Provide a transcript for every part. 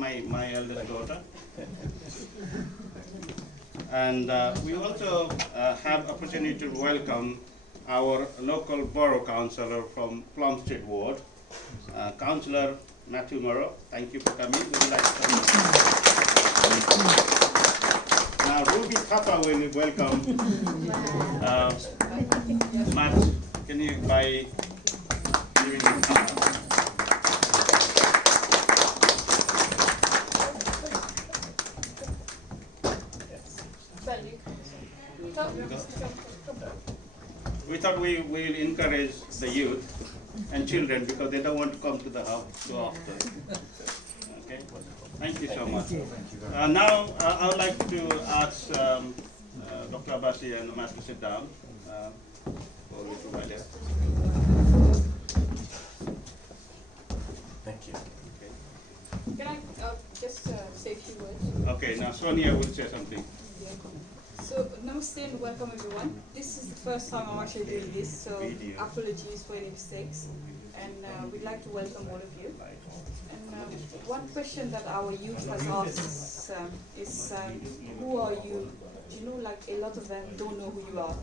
my eldest daughter. And we also have opportunity to welcome our local borough councillor from Plumstead Ward, Councillor Matthew Morrow. Thank you for coming. Would you like to come? Now Ruby Thapa will welcome Matt. Can you by giving him We thought we will encourage the youth and children because they don't want to come to the house too often. Okay, thank you so much. Now I would like to ask Dr. Abasi and Mas to sit down. Thank you. Okay. Can I just say a few words? Okay, now Sonia will say something. So, namaste and welcome everyone. This is the first time I'm actually doing this, so apologies for any mistakes. And we'd like to welcome all of you. And one question that our youth has asked is, who are you? Do you know, like a lot of them don't know who you are,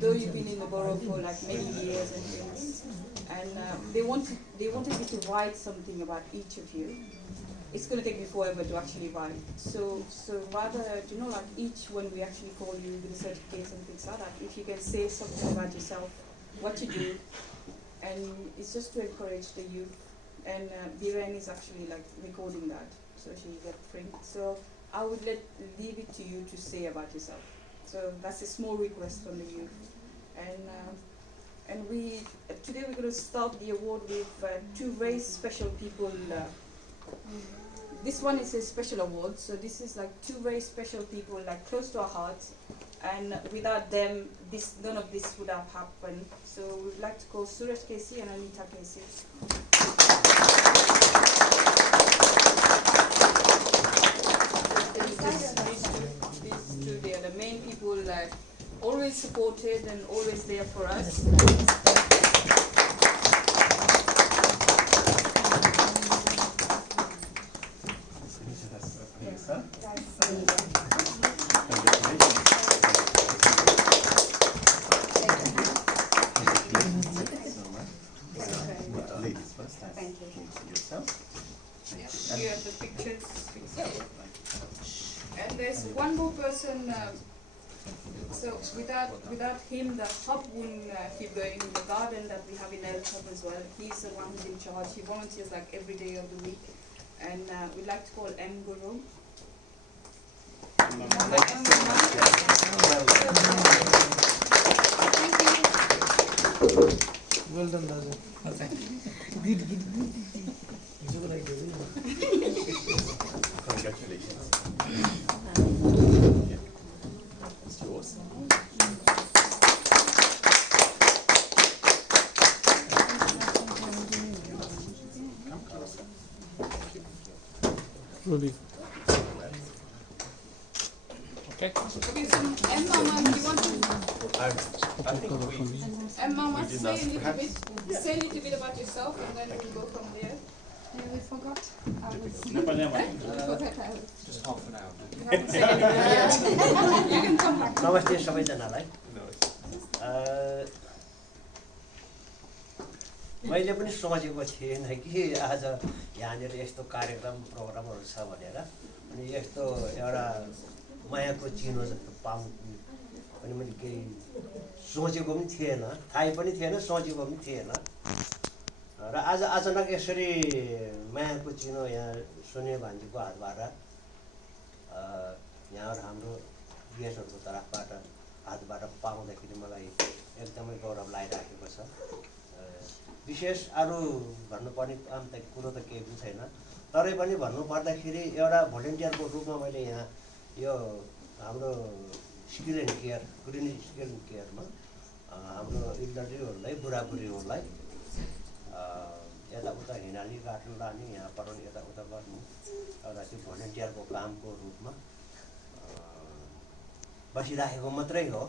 though you've been in the borough for like many years and things. And they wanted me to write something about each of you. It's going to take me forever to actually write. So rather, you know, like each when we actually call you with certificates and things like that, if you can say something about yourself, what you do, and it's just to encourage the youth. And Biren is actually like recording that, so she get print. So I would leave it to you to say about yourself. So that's a small request from the youth. And we today we're going to start the award with two very special people. This one is a special award, so this is like two very special people, like close to our hearts, and without them, none of this would have happened. So we'd like to call Suresh Casey and Anita Casey. These two, they are the main people, like always supported and always there for us. You have the pictures. And there's one more person. So without him, the hub wouldn't keep going. In the garden that we have in El Hub as well, he's the one who's in charge. He volunteers like every day of the week, and we'd like to call M. Guru. Well done, Raja. Good. Congratulations. It's yours. Ruby. Okay, so M. Mama, do you want to? I think M. Mama, we did say a not little perhaps- bit. Say a little bit about yourself, and then we'll go from there. We forgot. I was Just half an hour. You haven't said anything yet. You can come back. नमस्ते सबैजनालाई मैले पनि सोचेको थिएन कि आज यहाँनिर यस्तो कार्यक्रम प्रोग्रामहरू छ भनेर अनि यस्तो एउटा मायाको चिनो पाउँ पनि मैले केही सोचेको पनि थिएन थाहै पनि थिएन सोचेको पनि थिएन र आज अचानक यसरी मायाको चिनो यहाँ सोनिया भान्जीको हातबाट यहाँ हाम्रो गेस्टहरूको तर्फबाट हातबाट पाउँदाखेरि मलाई एकदमै गौरव लागिरहेको छ विशेष अरू भन्नुपर्ने काम त कुरो त केही पनि छैन तरै पनि भन्नुपर्दाखेरि एउटा भोलिन्टियरको रूपमा मैले यहाँ यो हाम्रो skill and care green skill and केयरमा हाम्रो इल्डरहरूलाई बुढाबुढीहरूलाई यताउता हिँडाली गाड्नु लाने यहाँ पढाउने यताउता गर्नु एउटा त्यो भोलिन्टियरको कामको रूपमा बसिराखेको मात्रै हो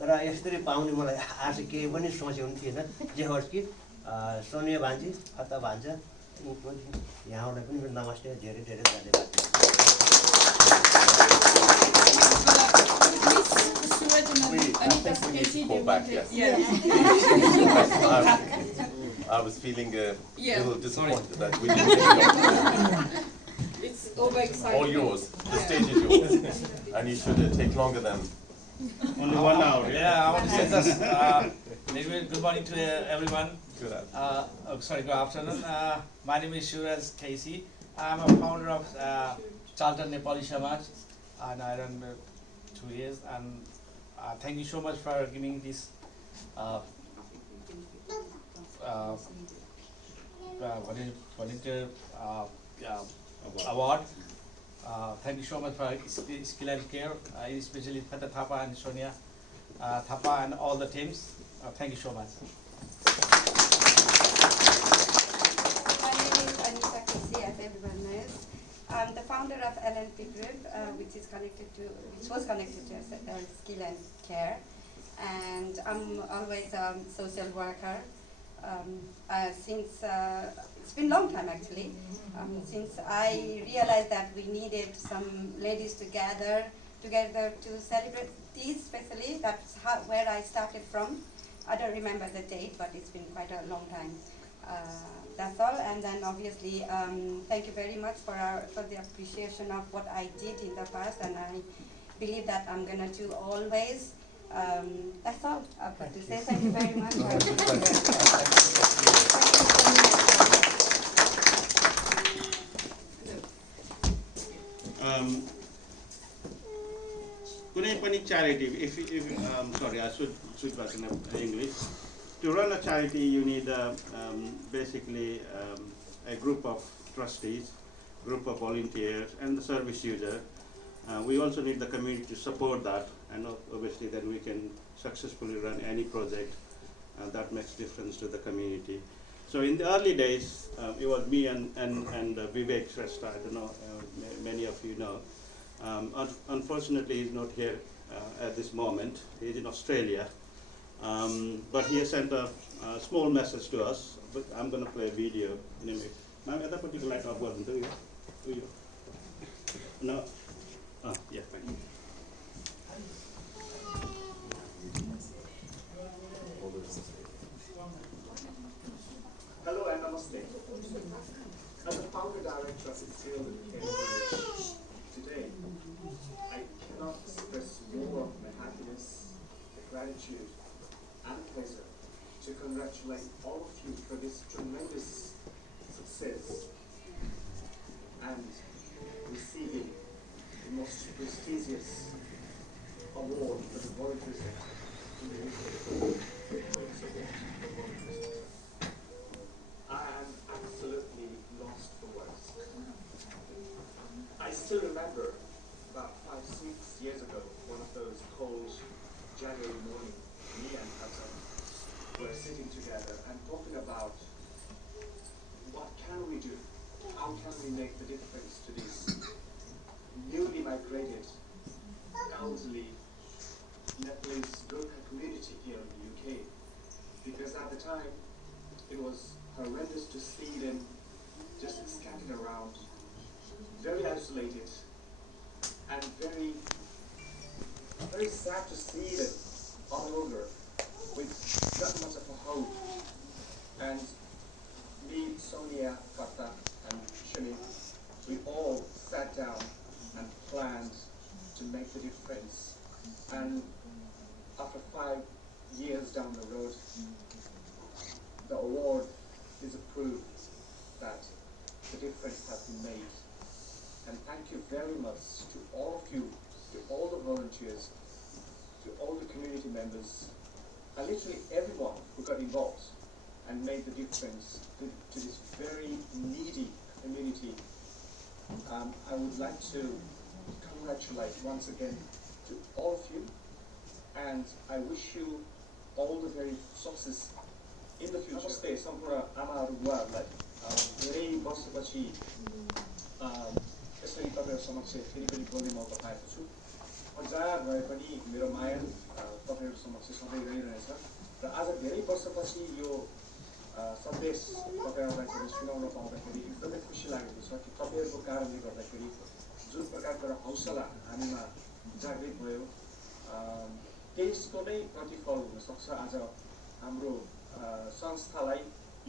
तर यसरी पाउने मलाई आज केही पनि सोचेको पनि थिएन जे होस् कि सोनिया भान्जी अथवा भान्जा यहाँहरूलाई पनि नमस्ते धेरै धेरै धन्यवाद Go back, yes. I was feeling a little disappointed that we didn't take the opportunity. It's overexcited. All yours. The stage is yours. And you should take longer than. Only 1 hour. Yeah, I want to say just maybe good morning to everyone. Sorry, good afternoon. My name is Shuraj Casey. I'm a founder of Charlton Nepali Samaj, and I run 2 years. And thank you so much for giving this volunteer award. Thank you so much for skill and care, especially Pata Thapa and Sonia Thapa and all the teams. Thank you so much. My name is Anita Casey, as everyone knows. I'm the founder of LLP Group, which was connected to skill and care. And I'm always a social worker. Since it's been a long time actually, since I realized that we needed some ladies to gather together to celebrate these, especially that's where I started from. I don't remember the date, but it's been quite a long time. That's all. And then obviously, thank you very much for the appreciation of what I did in the past, and I believe that I'm gonna do always. That's all I've got to say. Thank you very much. Kunai pani charity, sorry, I should work in English. To run a charity, you need basically a group of trustees, group of volunteers, and the service user. We also need the community to support that, and obviously then we can successfully run any project that makes difference to the community. So in the early days, it was me and Vivek Shrestha. I don't know, many of you know. Unfortunately, he's not here at this moment. He's in Australia. But he has sent a small message to us. But I'm going to play a video in a minute. Now, at that particular light off wasn't, do you? No? Oh, yeah, fine. Hello and namaste. As a founder director of Israel in Cambridge today, I cannot express more of my happiness, the gratitude, and pleasure to congratulate all of you for this tremendous success and receiving the most prestigious award for the volunteer sector in the history of the volunteer sector. I am absolutely lost for words. I still remember about 5-6 years ago, one of those cold January morning, me and Tata were sitting together and talking about what can we do? How can we make the difference to this newly migrated elderly Nepalese Gurkha community here in the UK? Because at the time, it was horrendous to see them just scattered around, very isolated, and very sad to see them all over with not much of a hope. And me, Sonia, Fata, and Shimi, we all sat down and planned to make the difference. And after 5 years down the road, the award is a proof that the difference has been made. And thank you very much to all of you, to all the volunteers, to all the community members, and literally everyone who got involved and made the difference to this very needy community. I would like to congratulate once again to all of you, and I wish you all the very success in the future. Namaste, सम्पूर्ण आमाहरू बुवाहरूलाई धेरै वर्षपछि यसरी तपाईँहरू समक्ष फेरि पनि बोल्ने मौका पाएको छु। हजार भए पनि मेरो माया तपाईँहरू समक्ष सधैँ रहिरहेछ र आज धेरै वर्षपछि यो सन्देश तपाईँहरूलाई चाहिँ सुनाउन पाउँदाखेरि एकदमै खुसी लागेको छ कि तपाईँहरूको कारणले गर्दाखेरि जुन प्रकारको एउटा हौसला हामीमा जागृत भयो त्यसको नै प्रतिफल हुनसक्छ आज हाम्रो संस्थालाई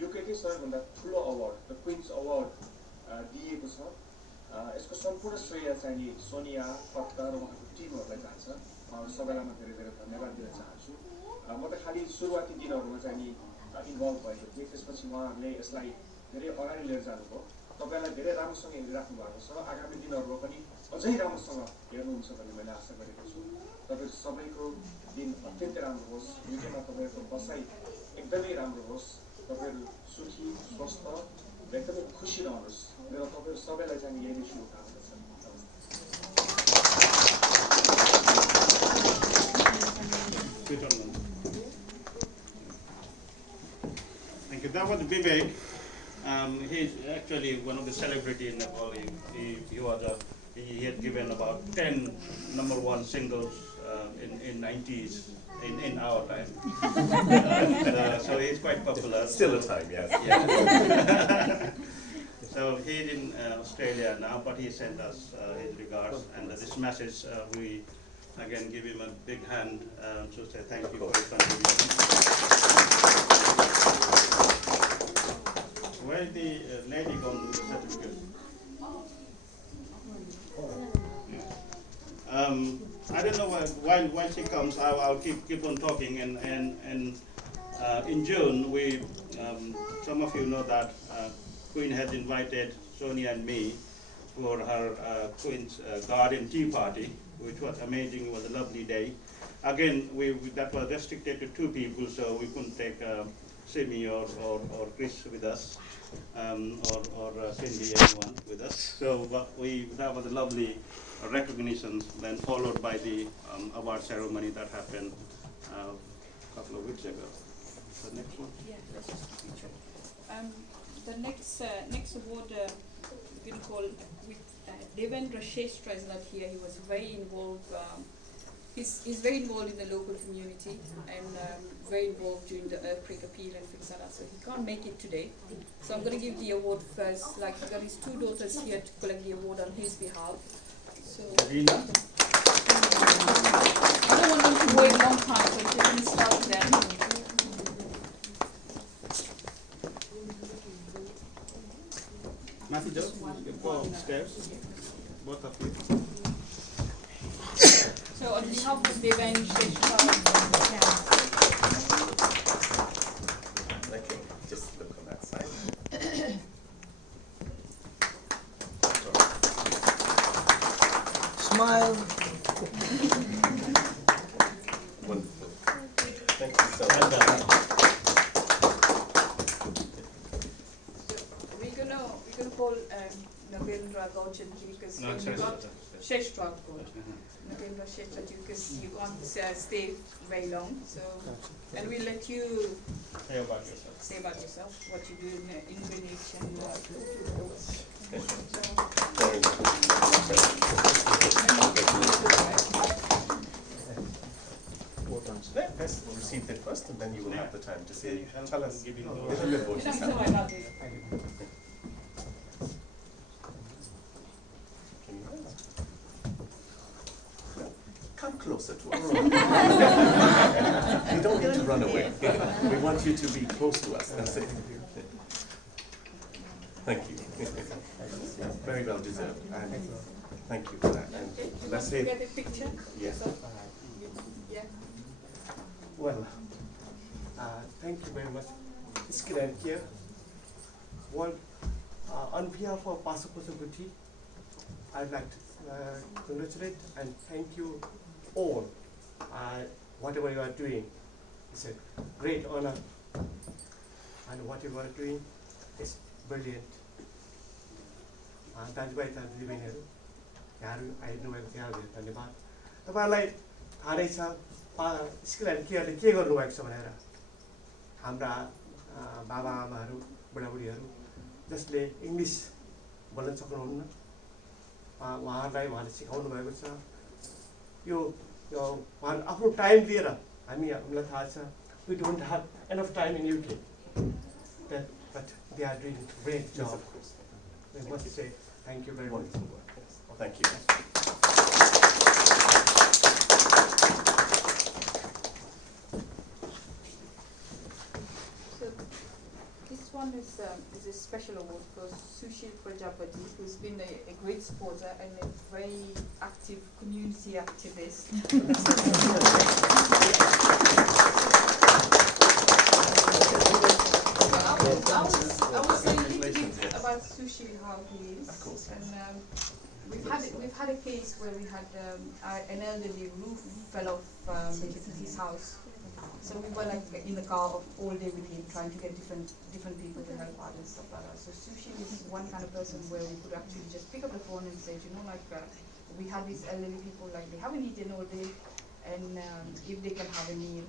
युकेकै सबैभन्दा ठुलो अवार्ड द क्विन्स अवार्ड दिएको छ। यसको सम्पूर्ण श्रेय चाहिँ नि सोनिया पत्ता र उहाँको टिमहरूलाई जान्छ। सबैलाई म धेरै धेरै धन्यवाद दिन चाहन्छु। म त खालि सुरुवाती दिनहरूमा चाहिँ नि इन्भल्भ भएको थिएँ, त्यसपछि उहाँहरूले यसलाई धेरै अगाडि लिएर जानुभयो। तपाईँलाई धेरै राम्रोसँग हेरिराख्नु भएको छ, आगामी दिनहरूमा पनि अझै राम्रोसँग हेर्नुहुन्छ भन्ने मैले आशा गरेको छु। तपाईँहरू सबैको दिन अत्यन्तै राम्रो होस्, युकेमा तपाईँहरूको बसाइ एकदमै राम्रो होस्, तपाईँहरू सुखी स्वस्थ र एकदमै खुसी रहनुहोस्। मेरो तपाईँहरू सबैलाई चाहिँ यही नै शुभकामना छ। Thank you. That was Vivek. He's actually one of the celebrities in Nepal. He had given about 10 #1 singles in 90s in our time. So he's quite popular. Still a time, yes. Yeah. So he's in Australia now, but he sent us his regards, and this message we again give him a big hand to say thank you for his contribution. Where is the lady gone with the certificate? I don't know while she comes, I'll keep on talking, and in June we some of you know that Queen has invited Sonia and me for her Queen's Garden Tea Party, which was amazing. It was a lovely day. Again, that was restricted to 2 people, so we couldn't take Simi or Chris with us, or Cindy, anyone with us. So that was a lovely recognition, then followed by the award ceremony that happened a couple of weeks ago. The next one? Yeah, let's just feature. The next award we're going to call with Devendra Shestra is not here. He was very involved. He's very involved in the local community and very involved during the earthquake appeal and things like that. So he can't make it today. So I'm going to give the award first. Like he got his 2 daughters here to collect the award on his behalf. So Rina? I don't want them to wait a long time, so if you can start with them. Matthew, you go upstairs, both of you. So on behalf of Devendra Shestra, Okay, just look on that side. Smile. Wonderful. Thank you so much. we're gonna call Navendra Gaujani because No, you got Shestra called. Mhm. Navendra Shestra because you can't stay very long. So, and we'll let you Say about yourself. say about yourself, what you do in Greenwich and Let's receive it first, and then you will have the time to say, tell us a Give him little the- bit about yourself. Can you hear us? Come closer to us. You don't need to run away. We want you to be close to us. That's it. Thank you. Very well deserved. And thank you for that. And let's say, get a picture. yes. Yeah. Well, thank you very much, Skill and Care. Well, on behalf of Pasakosabuti, I'd like to congratulate and thank you all. Whatever you are doing, it's a great honor, and what you are doing is brilliant. दाजुभाइ दाजुबहिनीहरू यहाँहरू आइदिनुभएको थियो यहाँहरू धन्यवाद। तपाईँहरूलाई थाहा नै छ skill end केयरले के गर्नुभएको छ भनेर। हाम्रा बाबाआमाहरू बुढाबुढीहरू जसले इङ्ग्लिस बोल्न सक्नुहुन्न, उहाँहरूलाई उहाँले सिकाउनु भएको छ। यो उहाँहरू आफ्नो टाइम लिएर हामीलाई थाहा छ we don't have enough time in UK. that, but they are doing a great job. Of course. I must say thank you very much. Wonderful work. Yes. Thank you. So this one is a special award for Sushil Prajapati, who's been a great supporter and a very active community activist. I was saying a little bit about Sushil, how he is. Of course. And we've had a case where we had an elderly roof fell off his house. So we were like in the car all day with him, trying to get different people to help out and stuff like that. So Sushil is one kind of person where we could actually just pick up the phone and say, you know, like we have these elderly people, like they haven't eaten all day, and if they can have a meal.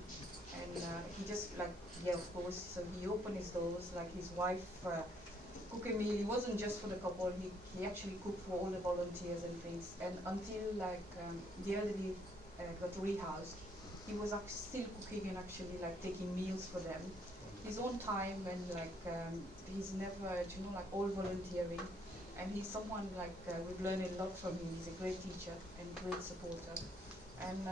And he just like, yeah, of course. So he opened his doors, like his wife cooked a meal. It wasn't just for the couple. He actually cooked for all the volunteers and things. And until like the elderly got rehoused, he was still cooking and actually like taking meals for them. His own time, and like he's never, you know, like all volunteering. And he's someone like we've learned a lot from him. He's a great teacher and great supporter. And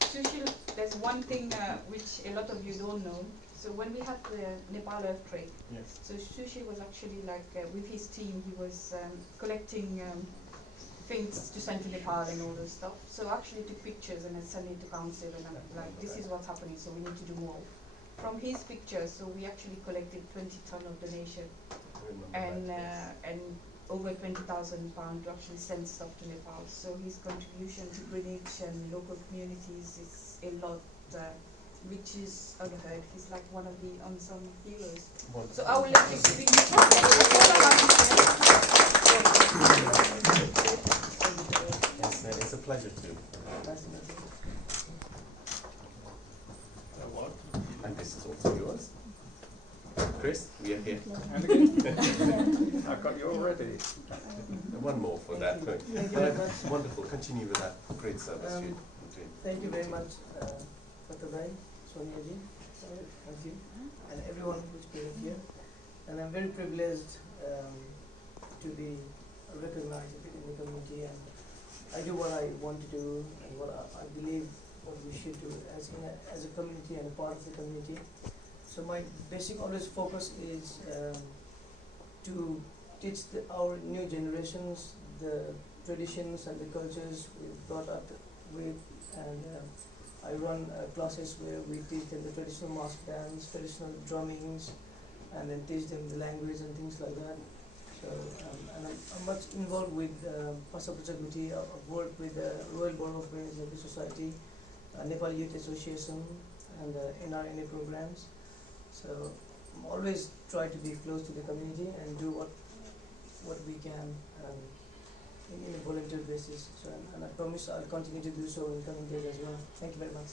Sushil, there's one thing which a lot of you don't know. So when we had the Nepal earthquake, Yes. so Sushil was actually like with his team, he was collecting things to send to Nepal and all this stuff. So actually took pictures and then sent it to council, and I'm like, this is what's happening, so we need to do more. From his pictures, so we actually collected 20 ton of donation and over 20,000 pounds to actually send stuff to Nepal. So his contribution to Greenwich and local communities is a lot, which is unheard. He's like one of the unsung heroes. Wonderful. So I will let you speak. It's a pleasure to. And this is also yours. Chris, we are here. And again, I got you already. One more for that. Thank you very much. Wonderful. Continue with that great service you're doing. Thank you very much, Dr. Bhai, Sonia ji, thank you, and everyone who's been here. And I'm very privileged to be recognized in the community, and I do what I want to do and what I believe what we should do as a community and a part of the community. So my basic always focus is to teach our new generations the traditions and the cultures we've brought up with, and I run classes where we teach them the traditional mask dance, traditional drummings, and then teach them the language and things like that. So, and I'm much involved with Pasa Prajaguti. I've worked with the Royal Borough of Greenwich Nepali Society, Nepal Youth Association, and NRNA programs. So I'm always try to be close to the community and do what we can in a volunteer basis. So, and I promise I'll continue to do so in coming days as well. Thank you very much.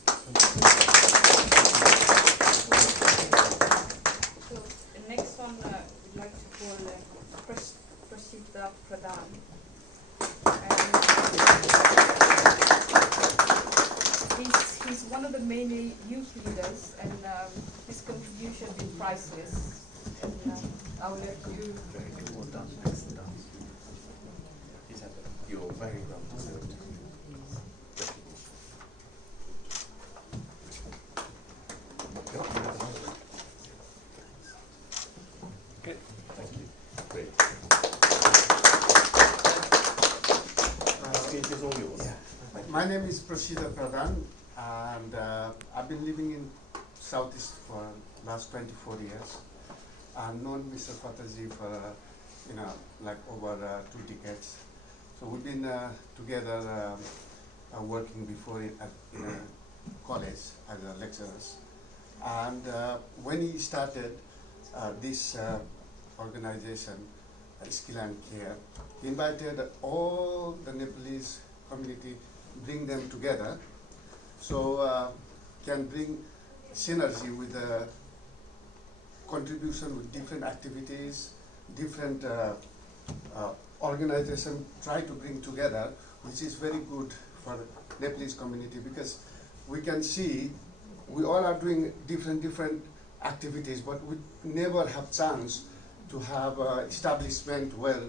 So the next one we'd like to call Prashita Pradhan. He's one of the main youth leaders, and his contribution is priceless. And I will let you. Well done. Excellent. You're very well deserved. Good. Thank you. Great. Stage is all yours. Thank you. My name is Prashida Pradhan, and I've been living in Southeast for last 24 years. I've known Mr. Fataji for like over 2 decades. So we've been together working before at college as lecturers. And when he started this organization, Skill and Care, he invited all the Nepalese community, bring them together, so can bring synergy with the contribution with different activities, different organization try to bring together, which is very good for Nepalese community, because we can see we all are doing different activities, but we never have chance to have establishment where,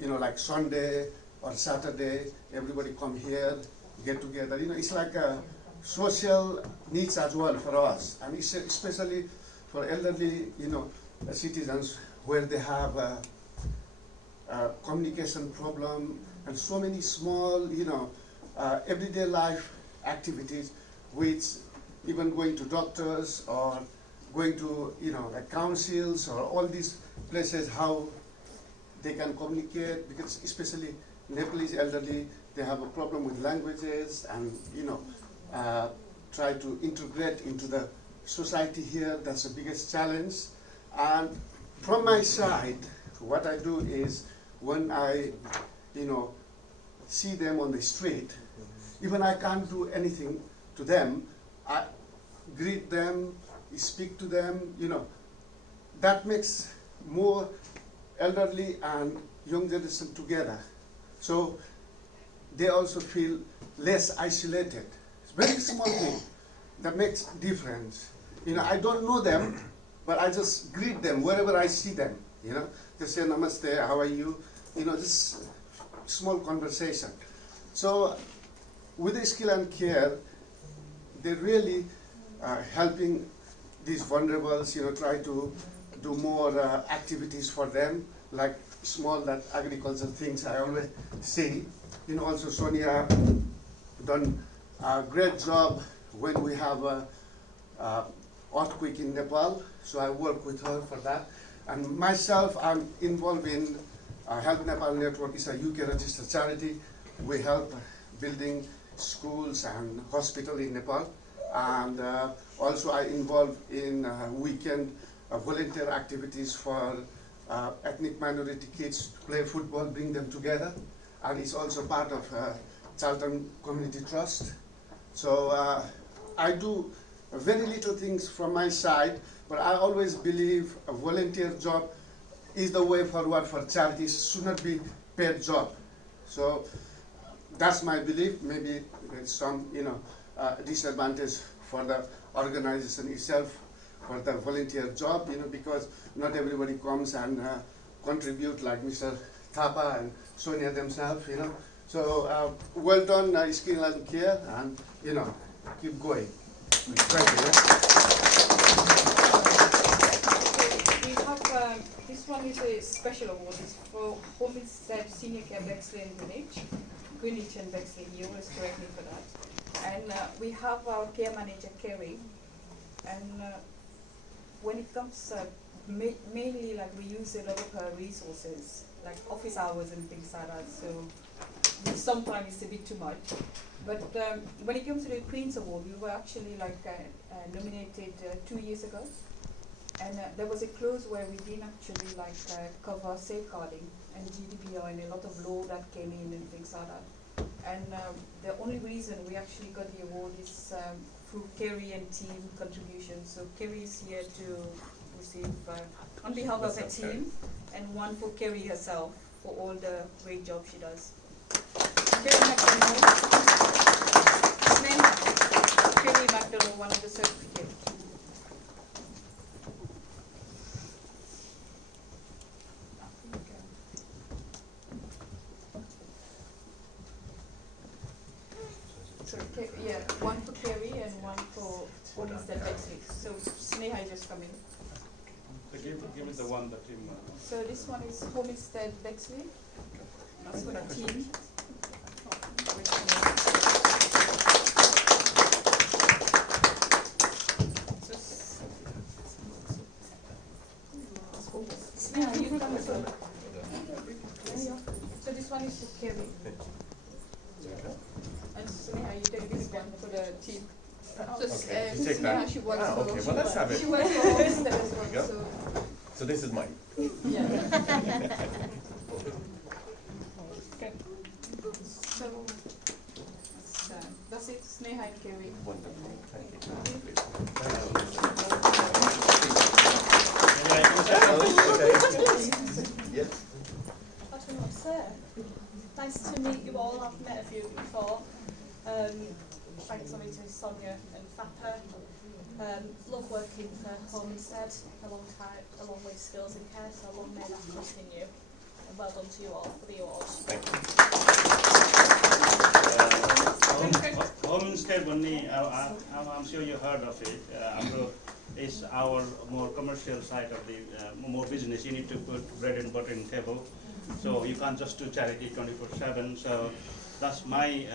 you know, like Sunday or Saturday, everybody come here, get together. You know, it's like a social needs as well for us, and it's especially for elderly, you know, citizens where they have a communication problem and so many small, you know, everyday life activities, which even going to doctors or going to, you know, like councils or all these places, how they can communicate, because especially Nepalese elderly, they have a problem with languages and, you know, try to integrate into the society here. That's the biggest challenge. And from my side, what I do is when I, you know, see them on the street, even I can't do anything to them, I greet them, speak to them, you know. That makes more elderly and young generation together. So they also feel less isolated. It's very small thing that makes difference. You know, I don't know them, but I just greet them wherever I see them, you know. Just say namaste, how are you? You know, this small conversation. So with the skill and care, they're really helping these vulnerables, you know, try to do more activities for them, like small that agricultural things I always say. You know, also Sonia done a great job when we have a earthquake in Nepal, so I work with her for that. And myself, I'm involved in Help Nepal Network. It's a UK registered charity. We help building schools and hospital in Nepal. And also I involved in weekend volunteer activities for ethnic minority kids to play football, bring them together. And it's also part of Charlton Community Trust. So I do very little things from my side, but I always believe a volunteer job is the way forward for charities. Should not be paid job. So that's my belief. Maybe there's some, you know, disadvantage for the organization itself for the volunteer job, you know, because not everybody comes and contribute like Mr. Thapa and Sonia themselves, you know. So well done, Skill and Care, and, you know, keep going. Thank you. We have, this one is a special award. It's for Homestead Senior Care Bexley and Greenwich and Bexley. You always correct me for that. And we have our care manager, Kerry. And when it comes, mainly like we use a lot of her resources, like office hours and things like that. So sometimes it's a bit too much. But when it comes to the Queen's Award, we were actually like nominated 2 years ago. And there was a clause where we didn't actually like cover safeguarding and GDPR and a lot of law that came in and things like that. And the only reason we actually got the award is through Kerry and team contributions. So Kerry is here to receive on behalf of her team, and one for Kerry herself for all the great job she does. Kerry McDonald, one of the certificates. So, yeah, one for Kerry and one for Homestead Bexley. So Sneha is just coming. So give me the one that you. So this one is Homestead Bexley. That's for the team. Sneha, you come as well. So this one is for Kerry. And Sneha, you take this one for the team. So Sneha, she works for. Okay, well, let's have it. She works for Homestead as well. There you go. So this is mine. Yeah. Okay. So that's it, Sneha and Kerry. Wonderful. Thank you. Yes. Sir, nice to meet you all. I've met a few before. Thanks to Sonia and Fappa. Love working for Homestead along with Skills in Care, so long may that continue. And well done to you all for the awards. Thank you. Homestead भन्ने I'm sure you heard of it. It's our more commercial side of the more business. You need to put bread and butter in table, so you can't just do charity 24/7. So that's my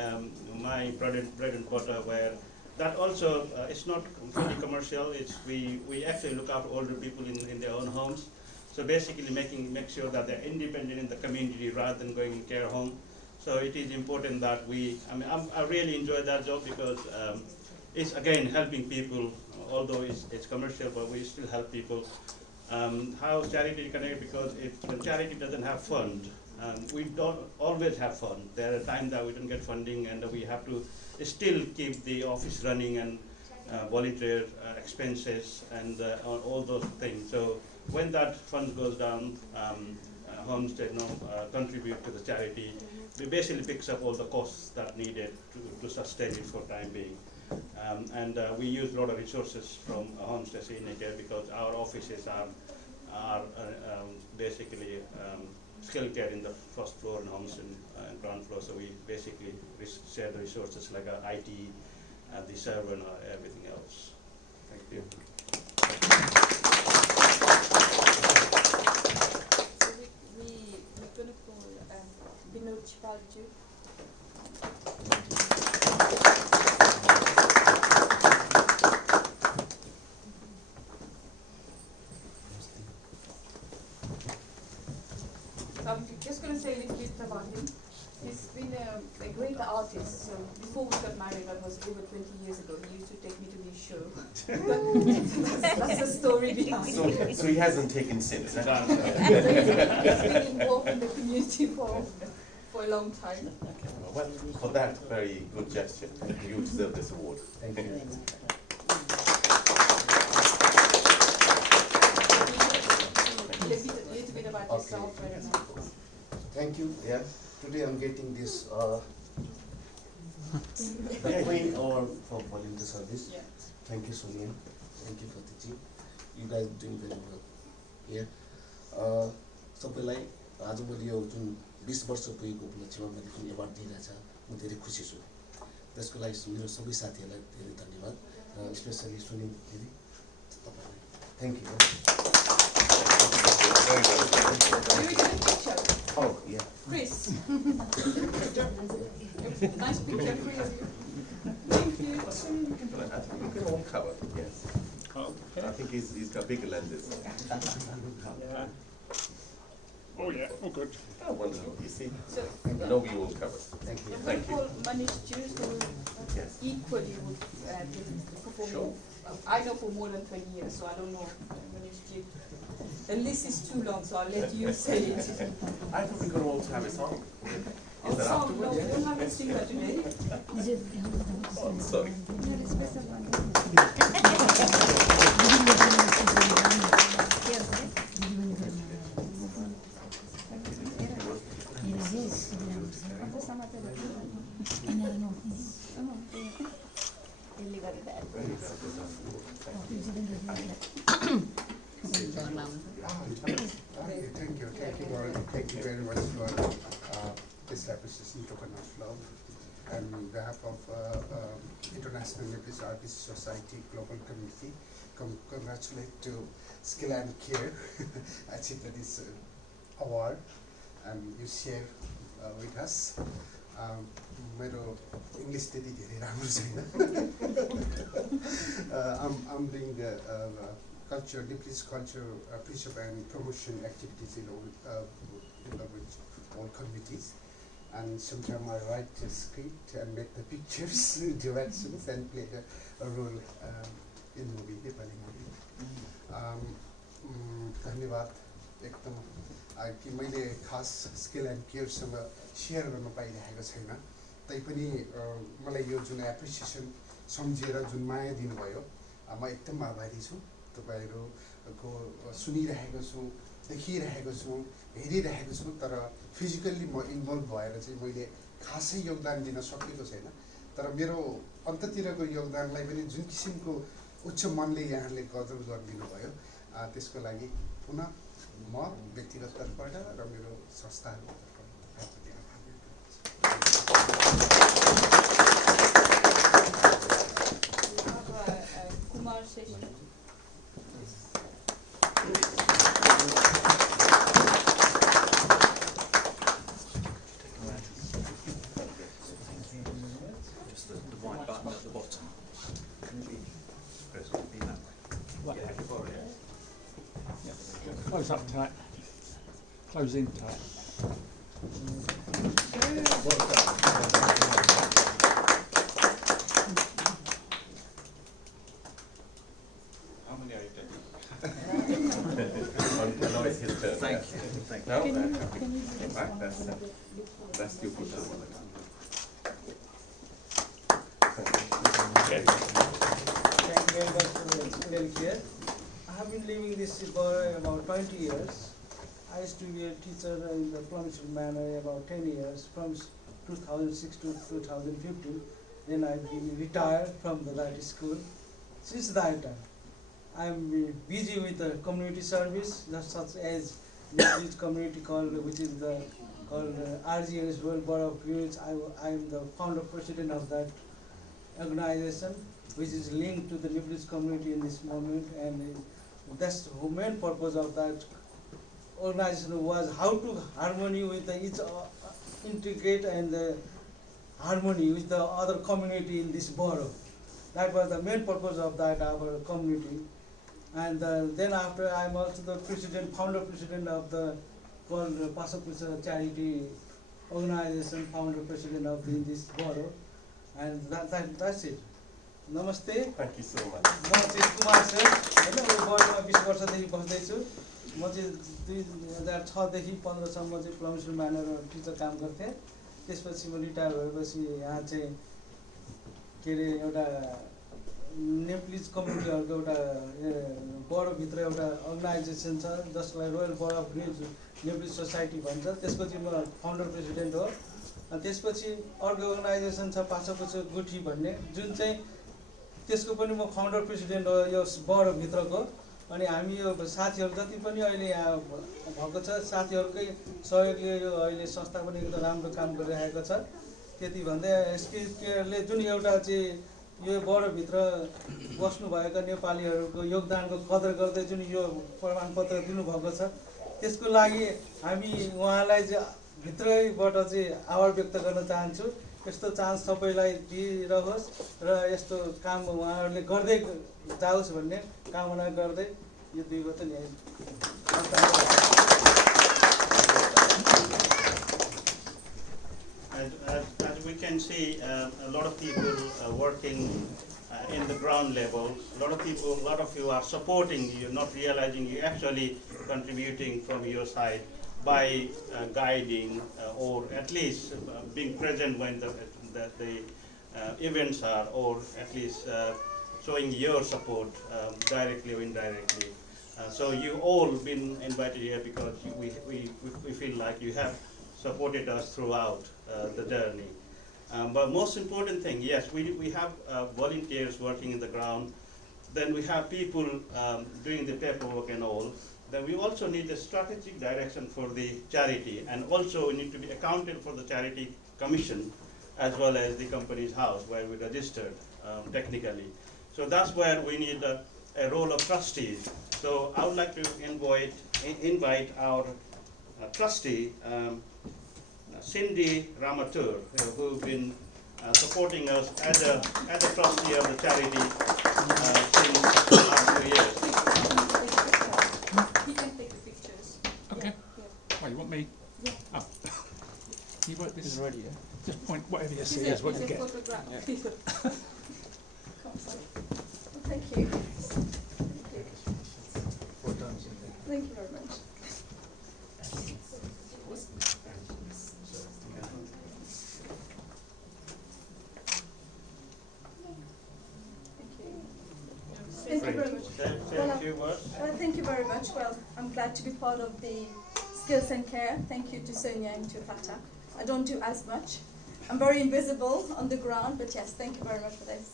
my bread and butter. Where that also it's not fully commercial. It's we actually look after older people in their own homes. So basically make sure that they're independent in the community rather than going in care home. So it is important that I really enjoy that job because it's again helping people, although it's commercial, but we still help people. How charity connect, because when charity doesn't have fund, we don't always have fun. There are times that we don't get funding and we have to still keep the office running and volunteer expenses and all those things. So when that fund goes down, Homestead contribute to the charity. We basically picks up all the costs that needed to sustain it for time being. And we use a lot of resources from Homestead Senior Care because our offices are basically skilled care in the first floor and Homestead and ground floor. So we basically share the resources like IT, the server and everything else. Thank you. We're going to call Binod Chipalju. I'm just going to say a little bit about him. He's been a great artist. So before we got married, that was over 20 years ago, he used to take me to his show. That's the story behind. So he hasn't taken since. He's been involved in the community for a long time. Okay, well, for that very good gesture, you deserve this award. Thank you. A little bit about yourself right now. Thank you. Yeah. Today I'm getting this Queen Award for volunteer service. Yeah. Thank you, Sonia. Thank you, Fatiji. You guys doing very well. Yeah. सबैलाई आज मैले यो जुन 20 वर्ष पुगेको उपलक्ष्यमा मैले कुन award दिइरहेछ म धेरै खुसी छु। त्यसको लागि मेरो सबै साथीहरूलाई धेरै धन्यवाद, स्पेशली सुनिल दिदी तपाईलाई। Thank you. Oh, yeah. Chris. Nice picture for you. Thank you. I think we can all cover, yes. I think he's got bigger lenses. Yeah. Oh yeah, oh good. Oh, wonderful. You see, So, I know we all cover. Thank you. Thank you. Manish Jews who Yes. equally would perform. Sure. I know for more than 20 years, so I don't know Manish Jews. The list is too long, so I'll let you say it. I thought we could all have a song. Is that Song, no, afterwards? we don't have a singer today. Oh, I'm sorry. Thank you very much for this appreciation token of love. And on behalf of International Nepalese Artists Society Global Committee, congratulate to Skill and Care achieved this award, and you share with us. मेरो English त्यति धेरै राम्रो छैन. I'm doing the culture, Nepalese culture preserve and promotion activities in all committees, and sometimes I write the script and make the pictures, directions, and play a role in movie, Nepali movie. धन्यवाद एकदम कि मैले खास skill end केयरसँग share गर्न पाइरहेको छैन, तैपनि मलाई यो जुन एप्रिसिएसन सम्झेर जुन माया दिनुभयो म एकदम आभारी छु। तपाईहरुको सुनिरहेको छु, देखिरहेको छु, हेरिरहेको छु, तर फिजिकल्ली म इन्भल्भ भएर चाहिँ मैले खासै योगदान दिन सकेको छैन। तर मेरो अन्ततिरको योगदानलाई पनि जुन किसिमको उच्च मनले यहाँले कदर गरिदिनु भयो त्यसको लागि पुनः म व्यक्तिगत तर्फबाट र मेरो संस्थाहरूको Kumar Session. Just the white button at the bottom. Chris, be that way. Close up tight. Close in tight. How many are you taking? Now it's his turn. Thank you. Thank you. No, right, that's you put down. Okay. Thank you very much for the experience here. I have been living this for about 20 years. I used to be a teacher in the Plumstead Manor about 10 years, from 2006 to 2015. Then I've been retired from the Rati School. Since that time, I'm busy with the community service, just such as this community called, which is the called RGNS World Board of Village. I am the founder president of that organization, which is linked to the Nepalese community in this moment, and that's the main purpose of that organization was how to harmony with each integrate and harmony with the other community in this borough. That was the main purpose of that our community. And then after I'm also the president, founder president of the called Pasapusa Charity Organization, founder president of this borough, and that's it. Namaste. Thank you so much. म चाहिँ Kumar sir होइन यो बर्डमा 20 वर्षदेखि बस्दैछु म चाहिँ 2006 देखि 15 सम्म चाहिँ प्लम्सुल manner Stitcher काम गर्थेँ त्यसपछि म रिटायर भएपछि यहाँ चाहिँ के अरे एउटा नेप्लिज कम्युनिटीहरूको एउटा बडोभित्र एउटा अर्गनाइजेसन छ जसलाई royal board of news Nepalese society भन्छ त्यसको चाहिँ म फाउन्डर प्रेसिडेन्ट हो अनि त्यसपछि अर्को अर्गनाइजेसन छ पासापुचो गुठी भन्ने जुन चाहिँ त्यसको पनि म फाउन्डर प्रेसिडेन्ट हो यो बडोभित्रको अनि हामी यो साथीहरू जति पनि अहिले यहाँ भएको छ साथीहरूकै सहयोगले यो अहिले संस्था पनि एकदम राम्रो काम गरिरहेको छ त्यति भन्दै एसकेले जुन एउटा चाहिँ यो बडोभित्र बस्नुभएका नेपालीहरूको योगदानको कदर गर्दै जुन यो प्रमाणपत्र दिनुभएको छ त्यसको लागि हामी उहाँलाई चाहिँ भित्रैबाट चाहिँ आभार व्यक्त गर्न चाहन्छु यस्तो चान्स सबैलाई दिइरहोस् र यस्तो काम उहाँहरूले गर्दै जाओस् भन्ने कामना गर्दै यो 2 वचन यही As we can see, a lot of people are working in the ground level. A lot of you are supporting you, not realizing you actually contributing from your side by guiding or at least being present when the events are, or at least showing your support directly or indirectly. So you all been invited here because we feel like you have supported us throughout the journey. But most important thing, yes, we have volunteers working in the ground. Then we have people doing the paperwork and all. Then we also need a strategic direction for the charity, and also we need to be accounted for the charity commission as well as the company's house where we registered technically. So that's where we need a role of trustees. So I would like to invite our trustee, Cindy Ramatur, who's been supporting us as a trustee of the charity since the last 2 years. He can take the pictures. Okay. Yeah. Oh, you want me? Yeah. Oh. You wrote this? It's ready, yeah? Just point whatever you see is what you get. Photograph. Yeah. Come, sorry. Thank you. Thank you very much. Thank you very much. Thank you very much. Well, I'm glad to be part of the Skills and Care. Thank you to Sonia and to Fatah. I don't do as much. I'm very invisible on the ground, but yes, thank you very much for this.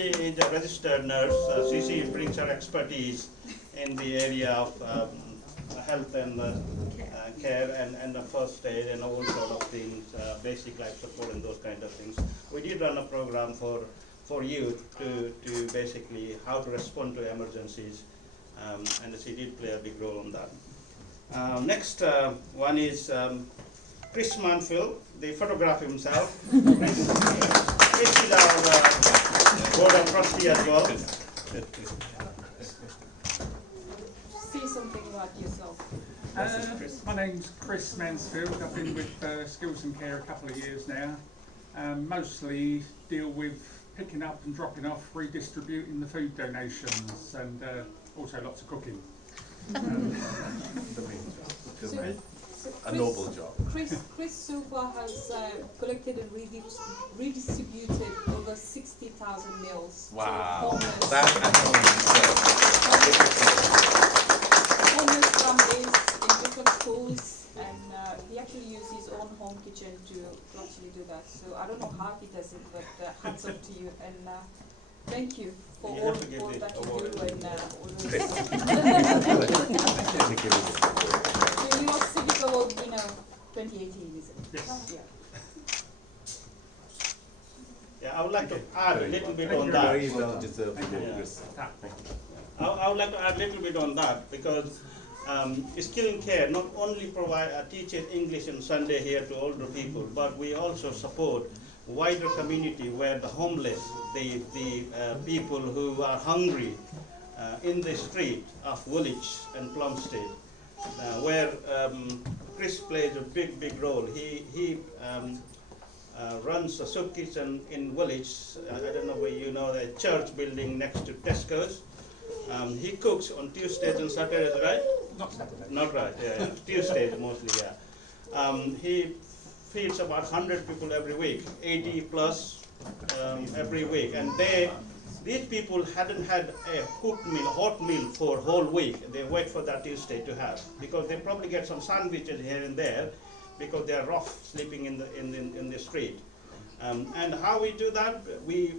Emily is a registered nurse. She brings her expertise in the area of health and care and the first aid and all sort of things, basic life support and those kind of things. We did run a program for youth to basically how to respond to emergencies, and she did play a big role on that. Next one is Chris Manfield, the photographer himself. Chris is our board of trustee as well. Say something about yourself. My name's Chris Mansfield. I've been with Skills and Care a couple of years now. Mostly deal with picking up and dropping off, redistributing the food donations, and also lots of cooking. A noble job. Chris so far has collected and redistributed over 60,000 meals Wow. to homeless, That homeless families in different schools, and he actually used his own home kitchen to actually do that. So I don't know how he does it, but hats off to you, and thank you for You all have to give the that you award. do, and so you are Civic Award winner 2018, is it? Yes. Yeah. Yeah, I would like to add a little bit Thank on you that. Very well deserved Yeah. award, Chris. I would like to add a little bit on that because Skill and Care not only provide teaches English on Sunday here to older people, but we also support wider community where the homeless, the people who are hungry in the street of Woolwich and Plumstead, where Chris plays a big role. He runs a soup kitchen in Woolwich. I don't know where you know the church building next to Tesco's. He cooks on Tuesdays and Saturdays, right? Not Saturday. Not right, yeah. Tuesdays mostly, yeah. He feeds about 100 people every week, 80 plus every week, and these people hadn't had a cooked meal, hot meal for a whole week. They wait for that Tuesday to have, because they probably get some sandwiches here and there, because they are rough sleeping in the street. And how we do that, we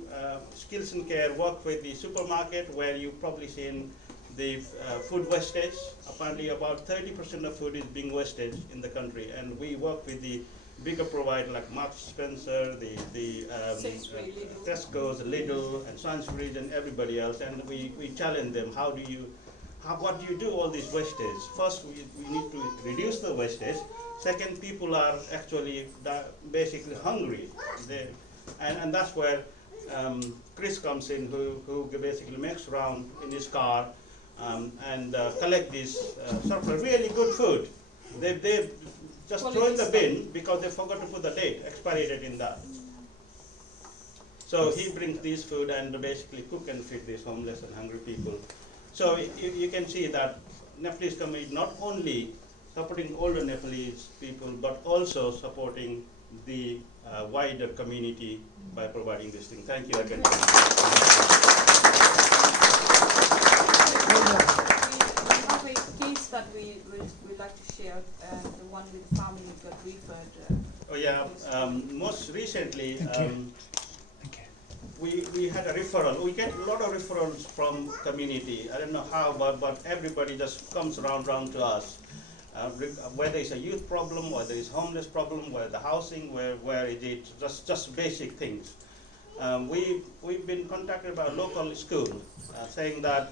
Skills and Care work with the supermarket, where you've probably seen the food wastage. Apparently about 30% of food is being wasted in the country, and we work with the bigger provider like Marks Spencer, the Sainsbury, Lidl. Tesco's, Lidl, and Sainsbury's, and everybody else, and we challenge them. What do you do all these wastage? First, we need to reduce the wastage. Second, people are actually basically hungry, and that's where Chris comes in, who basically makes round in his car and collect this sort of really good food. They just throw in the bin because they forgot to put the expiry date in that. So he brings this food and basically cook and feed these homeless and hungry people. So you can see that Nepalese community not only supporting older Nepalese people, but also supporting the wider community by providing this thing. Thank you again. We have a case that we'd like to share, the one with the family got referred. Oh yeah, most recently we had a referral. We get a lot of referrals from community. I don't know how, but everybody just comes around to us. Whether it's a youth problem, whether it's homeless problem, whether the housing, where it is, just basic things. We've been contacted by a local school saying that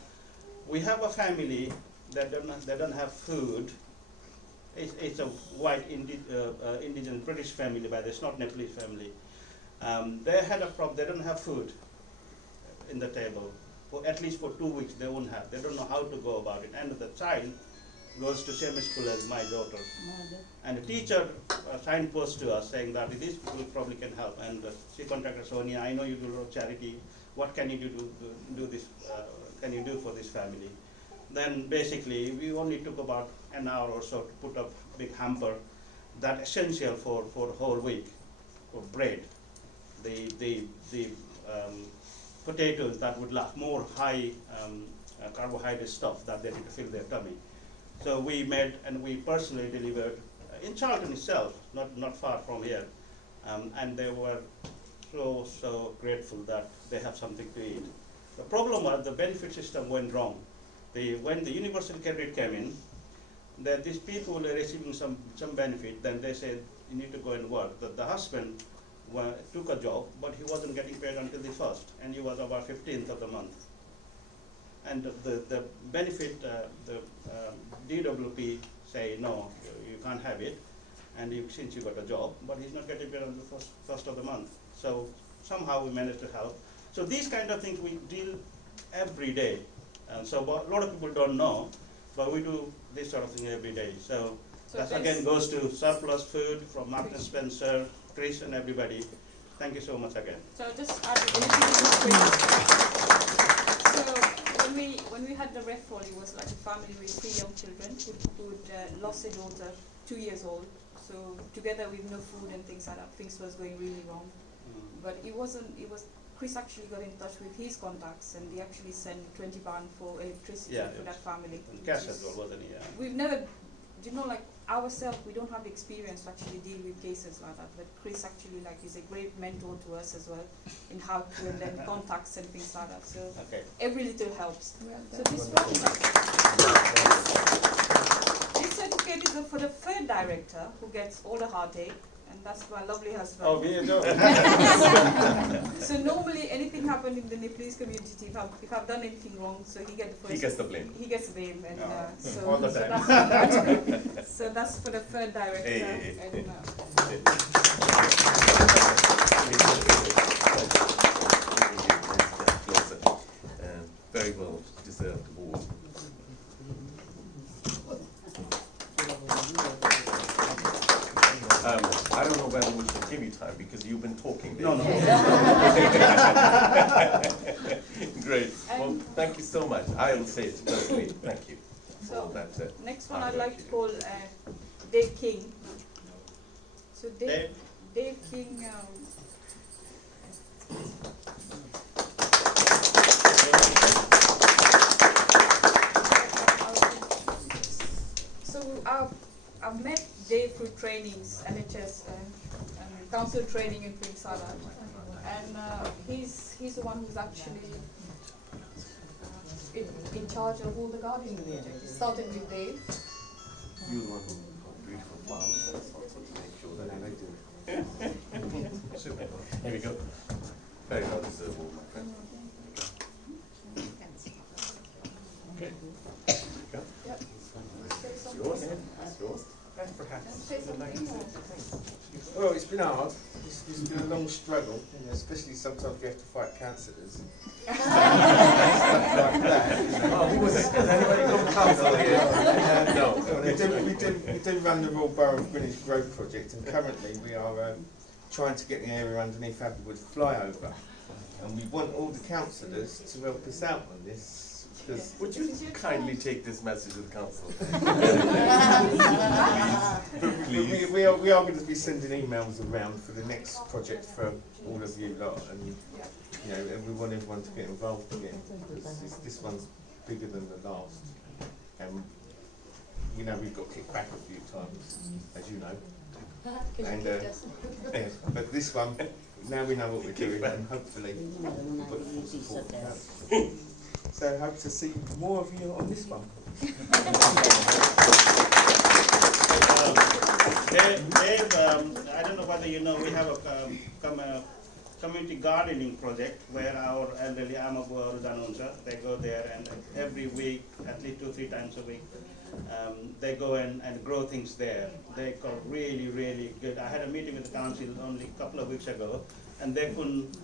we have a family that don't have food. It's a white indigenous British family, but it's not Nepalese family. They had a problem. They don't have food in the table. At least for 2 weeks they won't have. They don't know how to go about it. And the child goes to same school as my daughter. And the teacher signposted to us saying that these people probably can help. And she contacted Sonia. I know you do a lot of charity. What can you do this? Can you do for this family? Then basically we only took about an hour or so to put up a big hamper that essential for a whole week, for bread, the potatoes that would last, more high carbohydrate stuff that they need to fill their tummy. So we made and we personally delivered in Charlton itself, not far from here, and they were so grateful that they have something to eat. The problem was the benefit system went wrong. When the universal credit came in, that these people were receiving some benefit, then they said, you need to go and work. The husband took a job, but he wasn't getting paid until the 1st, and he was about 15th of the month. And the benefit, the DWP say, no, you can't have it, and since you got a job, but he's not getting paid on the first of the month. So somehow we managed to help. So these kind of things we deal every day. So a lot of people don't know, but we do this sort of thing every day. So that again goes to Surplus Food from Martin Spencer, Chris and everybody. Thank you so much again. So just add a little bit. So when we had the REFOL, it was like a family with 3 young children who lost a daughter, 2 years old. So together with no food and things like that, things was going really wrong. But Chris actually got in touch with his contacts, and they actually sent £20 for electricity for that family. And cash as well, wasn't it? Yeah. We've never, like ourselves, we don't have the experience to actually deal with cases like that. But Chris actually is a great mentor to us as well in how to, and then contacts and things like that. So every little helps. So this one, this certificate is for the 3rd director who gets all the heartache. And that's my lovely husband. Oh, me as well. So normally anything happened in the Nepalese community, if I've done anything wrong, so he gets the first. He gets the blame. He gets the blame, and so, all the so time. so that's for the 3rd director. Very well deserved award. I don't know whether we should give you time because you've been talking. No. Great. Well, thank you so much. I will say it personally. Thank you. So that's it. Next one I'd like to call Dave King. So Dave King. So I've met Dave through trainings, NHS, council training and things like that. And he's the one who's actually in charge of all the gardening projects. It started with Dave. You're the one who got beautiful flowers and so to make sure that they do. Super. Here we go. Very well deserved, my friend. Okay. Go. Yep. It's yours. It's yours. Well, it's been hard. It's been a long struggle, especially sometimes we have to fight councillors. Stuff like that. Has anybody got council here? No. We do run the Royal Borough of Greenwich Growth project, and currently we are trying to get the area underneath Abbeywood flyover. And we want all the councillors to help us out on this. Would you kindly take this message to the council? we are going to be sending emails around for the next project for all of you lot, and and we want everyone to get involved again. This one's bigger than the last, and we've got kicked back a few times, as you know. And but this one, now we know what we're doing, and hopefully we've got the full support. So I hope to see more of you on this one. Dave, I don't know whether you know, we have a community gardening project where our elderly Amabu Danunsa, they go there and every week, at least 2-3 times a week, they go and grow things there. They got really, really good. I had a meeting with the council only a couple of weeks ago, and they couldn't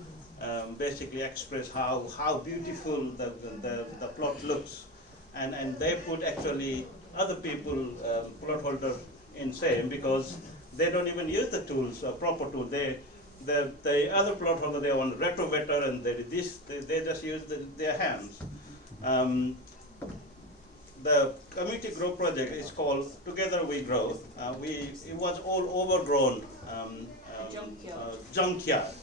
basically express how beautiful the plot looks, and they put actually other people plot holder in shame because they don't even use the tools, proper tools. The other plot holder, they want retrovetter, and they just use their hands. The community grow project is called Together We Grow. It was all overgrown junkyard.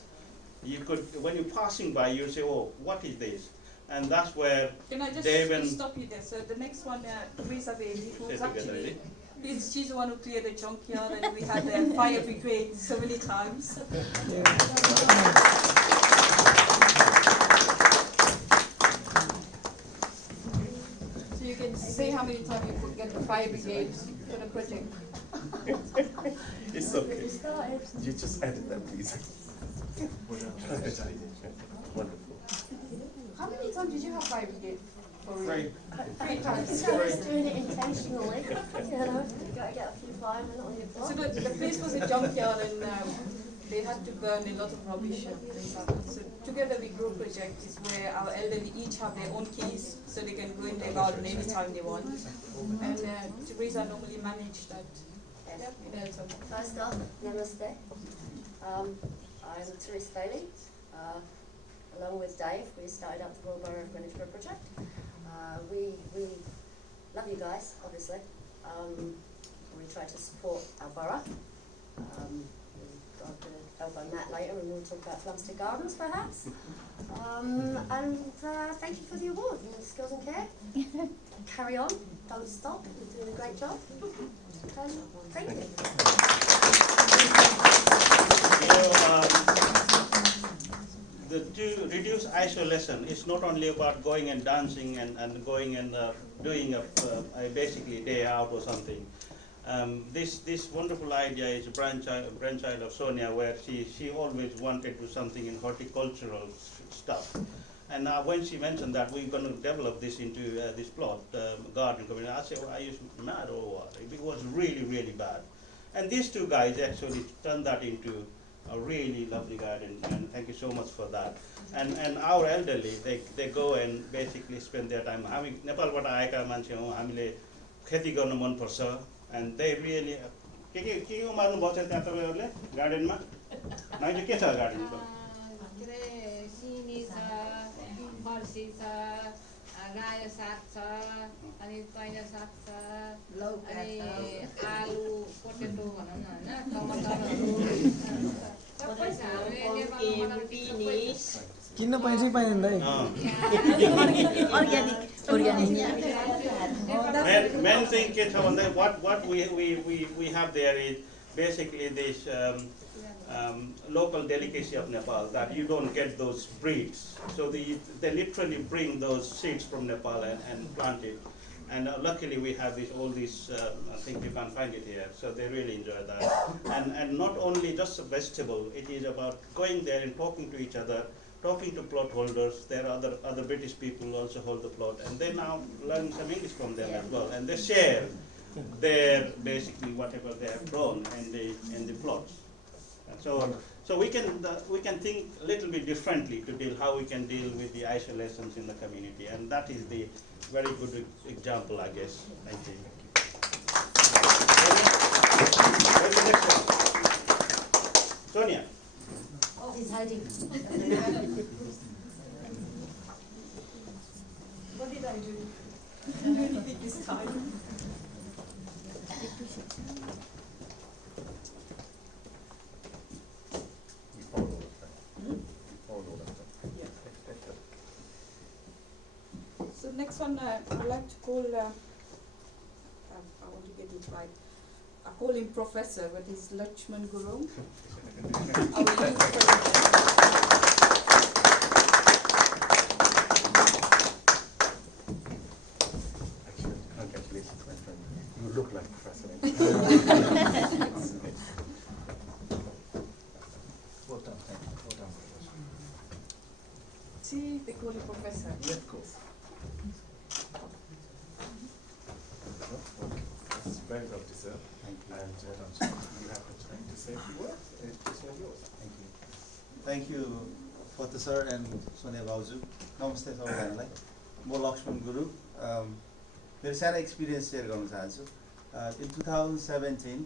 You could, when you're passing by, you say, "Oh, what is this?" And that's where Can I just stop you there? So the next one, Teresa Bailey, who's actually, she's the one who cleared the junkyard, and we had the fire brigade so many times. fire brigade for the project. It's okay. You just edit them, please. Wonderful. How many times did you have fire brigade? Three. 3 times. I was doing it intentionally. You know, you gotta get a few firemen on your block. So the place was a junkyard and they had to burn a lot of rubbish and stuff. So together we grow project is where our elderly each have their own keys so they can go in their garden anytime they want. And Teresa normally managed that. Yes. Yeah, so First up, namaste. I'm Teresa Bailey. Along with Dave, we started up the Royal Borough of Greenwich project. We love you guys, obviously. We try to support our borough. We've got the help by Matt later, and we'll talk about Plumstead Gardens, perhaps. Thank you for the award, and Skills and Care. Carry on, don't stop. You're doing a great job. Thank you. To reduce isolation, it's not only about going and dancing and going and doing a basically day out or something. This wonderful idea is a brainchild of Sonia, where she always wanted to do something in horticultural stuff. And when she mentioned that we're going to develop this into this plot, garden community, I said, well, are you mad or what? It was really, really bad. And these two guys actually turned that into a really lovely garden, and thank you so much for that. And our elderly, they go and basically spend their time. हामी नेपालबाट आएका मान्छे हौँ, हामीले खेती गर्न मन पर्छ, and they really के उमार्नु भएको छ त्यहाँ तपाईहरुले गार्डनमा? नाइले के छ गार्डनमा? के रे सिमी छ, फर्सी छ, रायो साग छ, अनि कैना साग छ, लौका छ, आलु, पोटेटो भनौँ न हैन, टमाटरहरु सबै छ। हामीले किन्न पाइन्छ कि पाइँदैन Main thing ke cha bhanda what we have there is basically this local delicacy of Nepal, that you don't get those breeds. So they literally bring those seeds from Nepal and plant it. And luckily we have all these, I think you can find it here, so they really enjoy that. And not only just a vegetable, it is about going there and talking to each other, talking to plot holders. There are other British people who also hold the plot, and they now learn some English from them as well. And they share their, basically whatever they have grown in the plots. And so we can think a little bit differently to deal how we can deal with the isolations in the community, and that is the very good example, I guess. Thank you. Where's the next one? Sonia. Oh, he's hiding. what did I do? I really think this time. So next one, I would like to call, I want to get it right. I call him Professor, but he's Lakshman Gurung. Our youth president. Actually, congratulations, my friend. You look like Professor. Well done, thank you. Well done. See, they call him Professor. Yeah, of course. It's very well deserved. Thank you. And you have the time to say a few words. It's all yours. Thank you. Thank you, Fatah sir and Sonia Bauju. Namaste सबैजनालाई. म लक्ष्मण गुरु. मेरो सानो experience share गर्न चाहन्छु. In 2017,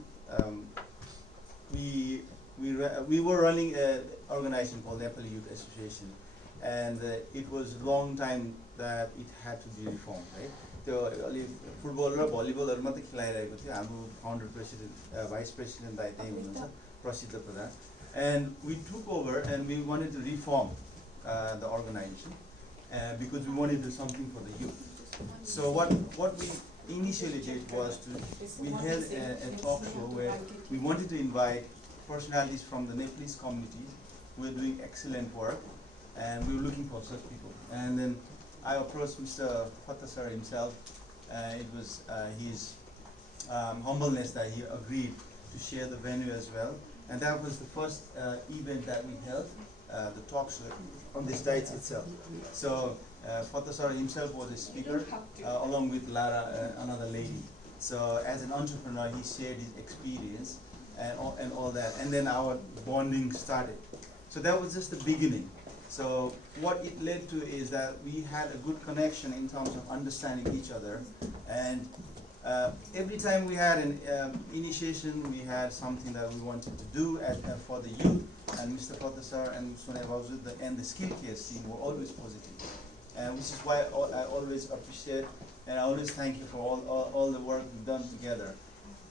we were running an organization called Nepali Youth Association, and it was a long time that it had to be reformed, right? त्यो अलि football र भलिबलहरु मात्रै खेलाइरहेको थियो. हाम्रो फाउन्डर प्रेसिडेन्ट भाइस प्रेसिडेन्ट दाइ त्यही हुनुहुन्छ, प्रसिद्ध प्रधान. And we took over and we wanted to reform the organization because we wanted to do something for the youth. So what we initially did was we held a talk show where we wanted to invite personalities from the Nepalese community who were doing excellent work, and we were looking for such people. And then I approached Mr. Fatah sir himself. It was his humbleness that he agreed to share the venue as well. And that was the first event that we held, the talk show on this dais itself. So Fatah Sir himself was a speaker, along with Lara, another lady. So as an entrepreneur, he shared his experience and all that. And then our bonding started. So that was just the beginning. So what it led to is that we had a good connection in terms of understanding each other. And every time we had an initiation, we had something that we wanted to do for the youth, and Mr. Fatah Sir and Sonia Bawzud and the skill care scene were always positive. Which is why I always appreciate and I always thank you for all the work we've done together.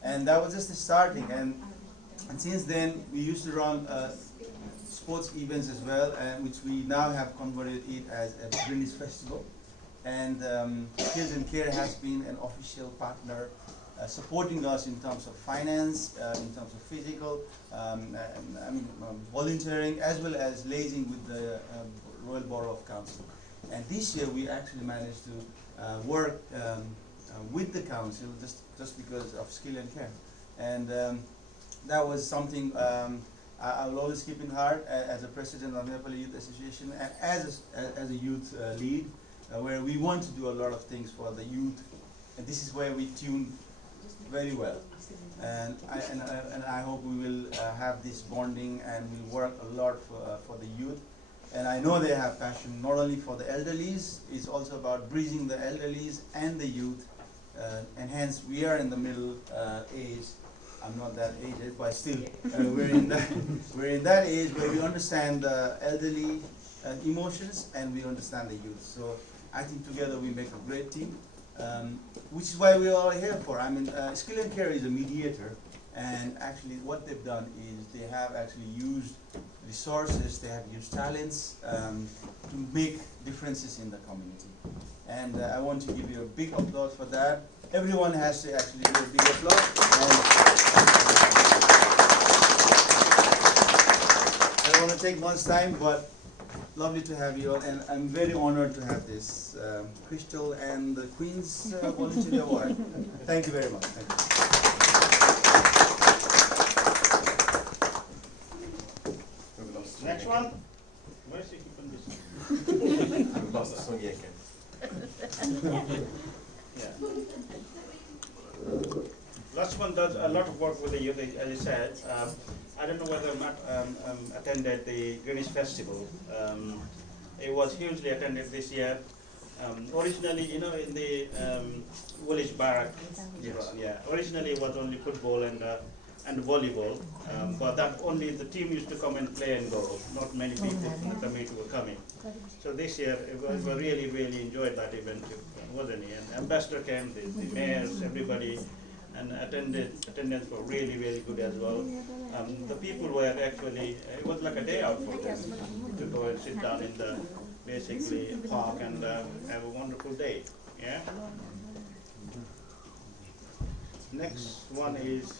And that was just the starting, and since then we used to run sports events as well, which we now have converted it as a Greenwich Festival. And Skills and Care has been an official partner, supporting us in terms of finance, in terms of physical, volunteering, as well as liaising with the Royal Borough of Council. And this year we actually managed to work with the council just because of Skill and Care. And that was something I will always keep in heart as a president of Nepali Youth Association and as a youth lead, where we want to do a lot of things for the youth, and this is where we tune very well. And I hope we will have this bonding and we'll work a lot for the youth. And I know they have passion not only for the elderlies, it's also about bridging the elderlies and the youth, and hence we are in the middle age. I'm not that aged, but still we're in that age where we understand the elderly emotions and we understand the youth. So I think together we make a great team, which is why we are all here for. I mean, Skill and Care is a mediator, and actually what they've done is they have actually used resources, they have used talents to make differences in the community. And I want to give you a big applause for that. Everyone has to actually give a big applause. And I don't want to take much time, but lovely to have you all, and I'm very honored to have this Crystal and the Queen's Volunteer Award. Thank you very much. Thank you. Next one. Where is he keeping this? We've lost Sonia again. Yeah. Last one does a lot of work with the youth, as I said. I don't know whether Matt attended the Greenwich Festival. It was hugely attended this year. Originally, you know, in the Woolwich Barrack, yeah. Originally, it was only football and volleyball, but that only the team used to come and play and go. Not many people from the committee were coming. So this year, we really enjoyed that event, wasn't it? And ambassador came, the mayors, everybody, and attendance were really good as well. The people were actually, it was like a day out for them to go and sit down in the basically park and have a wonderful day. Yeah. Next one is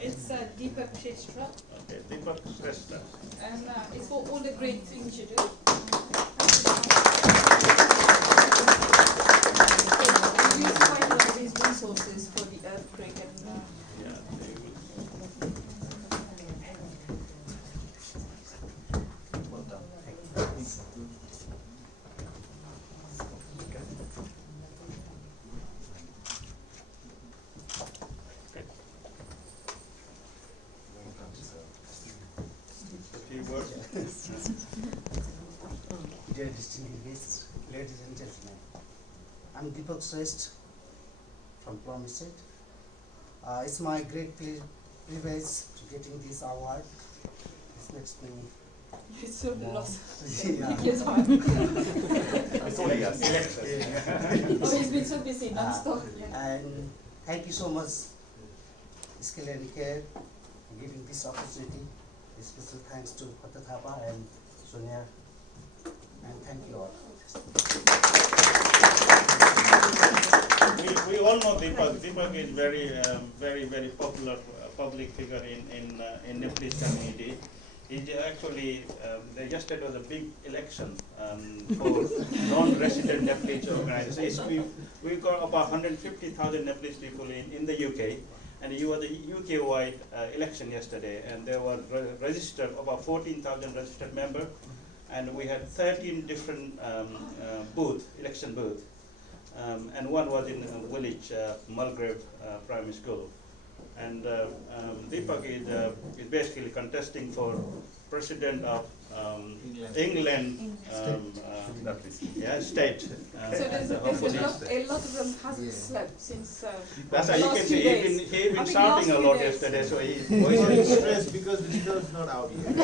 It's Deepak Shrestha. Okay, Deepak Shrestha. And it's for all the great things you do. We use quite a lot of these resources for the earthquake and Well done. Thank you. Dear distinguished guests, ladies and gentlemen, I'm Deepak Shrestha from Plum Estate. It's my great privilege to getting this award. This makes me it's so lost. Yeah. Your time. It's only us. Oh, he's been so busy non-stop. And thank you so much, Skill and Care, for giving this opportunity. Special thanks to Fatah Thapa and Sonia, and thank you all. We all know Deepak. Deepak is very popular public figure in Nepalese community. Actually, yesterday was a big election for non-resident Nepalese organizations. We got about 150,000 Nepalese people in the UK, and you were the UK-wide election yesterday, and there were registered about 14,000 registered members, and we had 13 different election booths, and one was in a village, Mulgrave Primary School. And Deepak is basically contesting for president of England state. So there's a lot of them hasn't slept since that's how you can see he's been shouting a lot yesterday, so he's stressed because the result's not out yet.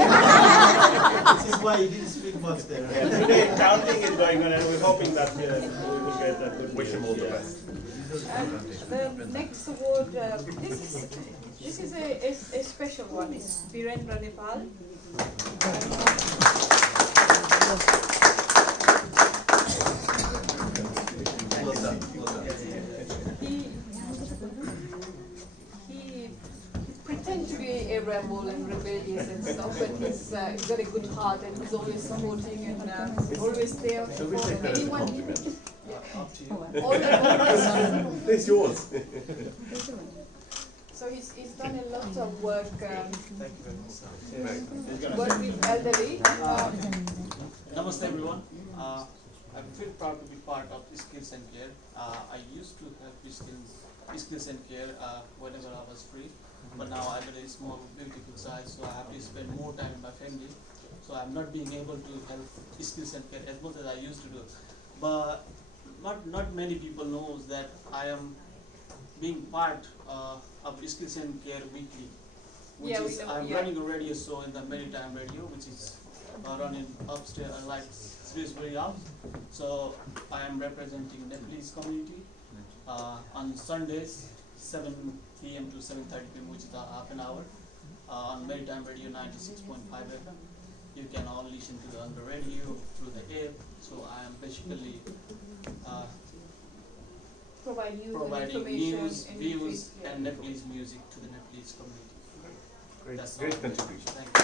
This is why he didn't speak much there. Today counting is going on, and we're hoping that we will get a good. Wish him all the best. The next award, this is a special one. It's Virendra Nepal. He pretends to be a rebel and rebellious and stuff, but he's got a good heart and he's always supporting and always there for anyone. It's yours. So he's done a lot of work. Thank you very much. Work with elderly. Namaste everyone. I'm very proud to be part of Skills and Care. I used to help Skills and Care whenever I was free, but now I got a small, beautiful size, so I have to spend more time with my family. So I'm not being able to help Skills and Care as much as I used to do. But not many people knows that I am being part of Skills and Care Weekly, which is I'm running a radio show in the Maritime Radio, which is running upstairs like Shrewsbury House. So I am representing Nepalese community on Sundays 7 p.m. to 7:30 p.m., which is a half an hour on Maritime Radio 96.5 FM. You can all listen to it on the radio, through the app. So I am basically providing news, views, and Nepalese music to the Nepalese community. Great contribution. Thank you.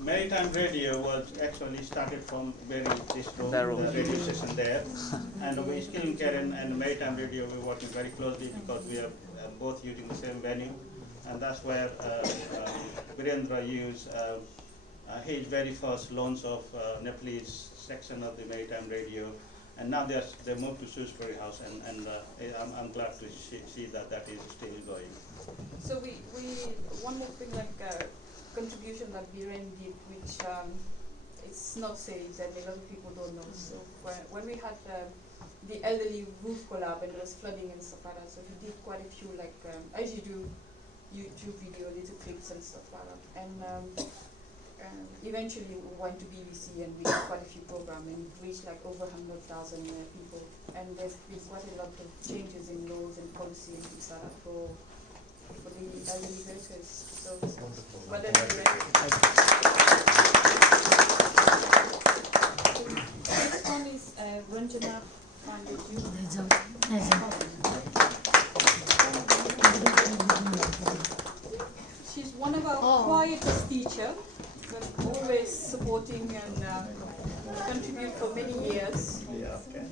Maritime Radio was actually started from this radio station there, and we Skills and Care and Maritime Radio we're working very closely because we are both using the same venue, and that's where Virendra used his very first launch of Nepalese section of the Maritime Radio, and now they moved to Shrewsbury House, and I'm glad to see that is still going. So we one more thing like contribution that Viren did, which it's not said that a lot of people don't know. So when we had the elderly roof collapse and there was flooding and stuff like that, so he did quite a few like as you do YouTube video, little clips and stuff like that, and eventually we went to BBC and we did quite a few programs and reached like over 100,000 people, and there's quite a lot of changes in laws and policy and things like that for the elderly workers. So well done. Next one is Ranjana Pandey. She's one of our quietest teachers, but always supporting and contribute for many years. Yeah, okay.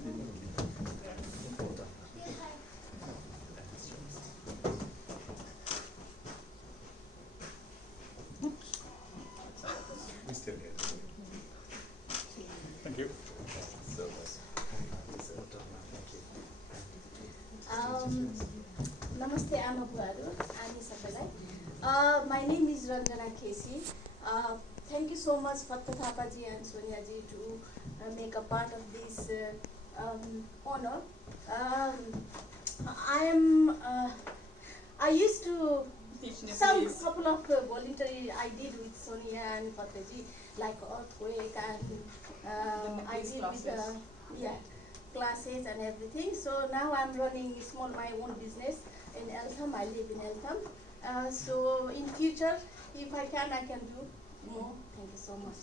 Still here. Thank you. Namaste, my name is Ranjana Casey. Thank you so much, Fatta Thapaji and Sonia ji, to make a part of this honor. I used to some couple of voluntary I did with Sonia and Fatta ji, like earthquake and I did with classes and everything. So now I'm running my own business in Eltham. I live in Eltham. So in future, if I can do more. Thank you so much.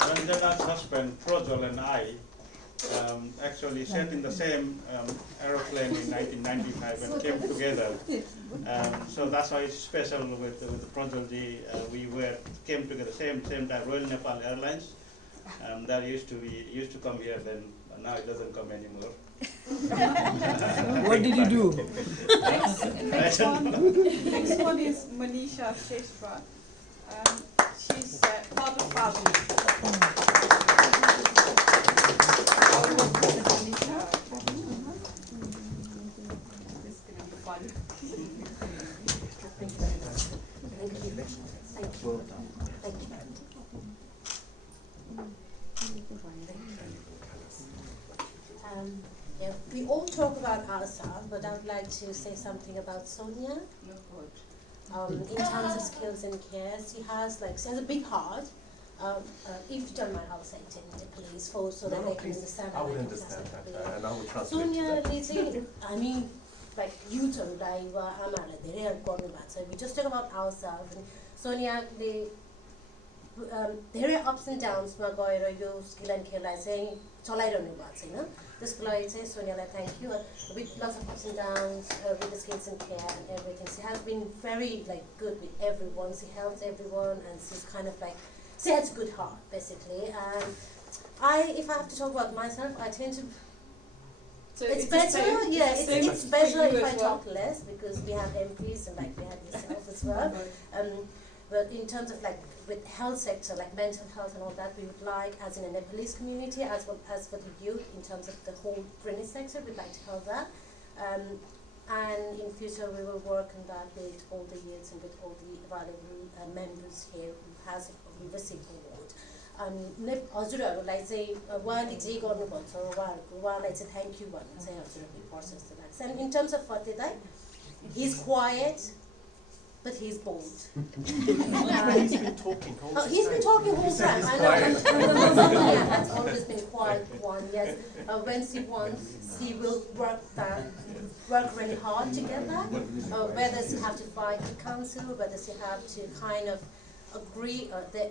Ranjana's husband, Prajwal, and I actually sat in the same aeroplane in 1995 and came together. So that's why it's special with Pranjalji. We came together same time. Royal Nepal Airlines. That used to come here then, but now it doesn't come anymore. What did you do? Next one is Manisha Sheshwat. She's part of family. This is gonna be fun. Thank you very much. Thank you. Thank you. Thank you. Yeah, we all talk about ourselves, but I would like to say something about Sonia. In terms of skills and care, she has a big heart. If you don't mind, I'll say it in Nepalese so that they can understand. I would understand that, and I would translate Sonia, that. I mean, like youthहरूलाई वा आमाहरूलाई धेरै help गर्नुभएको छ. We just talk about ourselves. सोनियाले धेरै ups end डाउन्समा गएर यो skill end केयरलाई चाहिँ चलाइरहनु भएको छ हैन. त्यसको लागि चाहिँ सोनियालाई thank you. With lots of ups and downs with the skills and care and everything, she has been very good with everyone. She helps everyone and she's kind of like, she has a good heart basically. And if I have to talk about myself, I tend to. So it's better, it's better if I talk less because we have MPs and like we have yourself as well. But in terms of like with health sector, like mental health and all that, we would like, as in a Nepalese community, as well as for the youth, in terms of the whole training sector, we'd like to help that. And in future, we will work on that with all the youths and with all the valuable members here who received the award. हजुरहरूलाई चाहिँ उहाँले जे गर्नुभन्छ उहाँलाई चाहिँ thank you भन्नु चाहिँ हजुरहरूले पर्छ जस्तो लाग्छ. And in terms of Fateh Dai, he's quiet, but he's bold. He's been talking all the time. He's been talking all the time. I know. Yeah, that's always been quiet one. Yes. When she wants, she will work really hard to get that. Whether she have to fight the council, whether she have to kind of agree,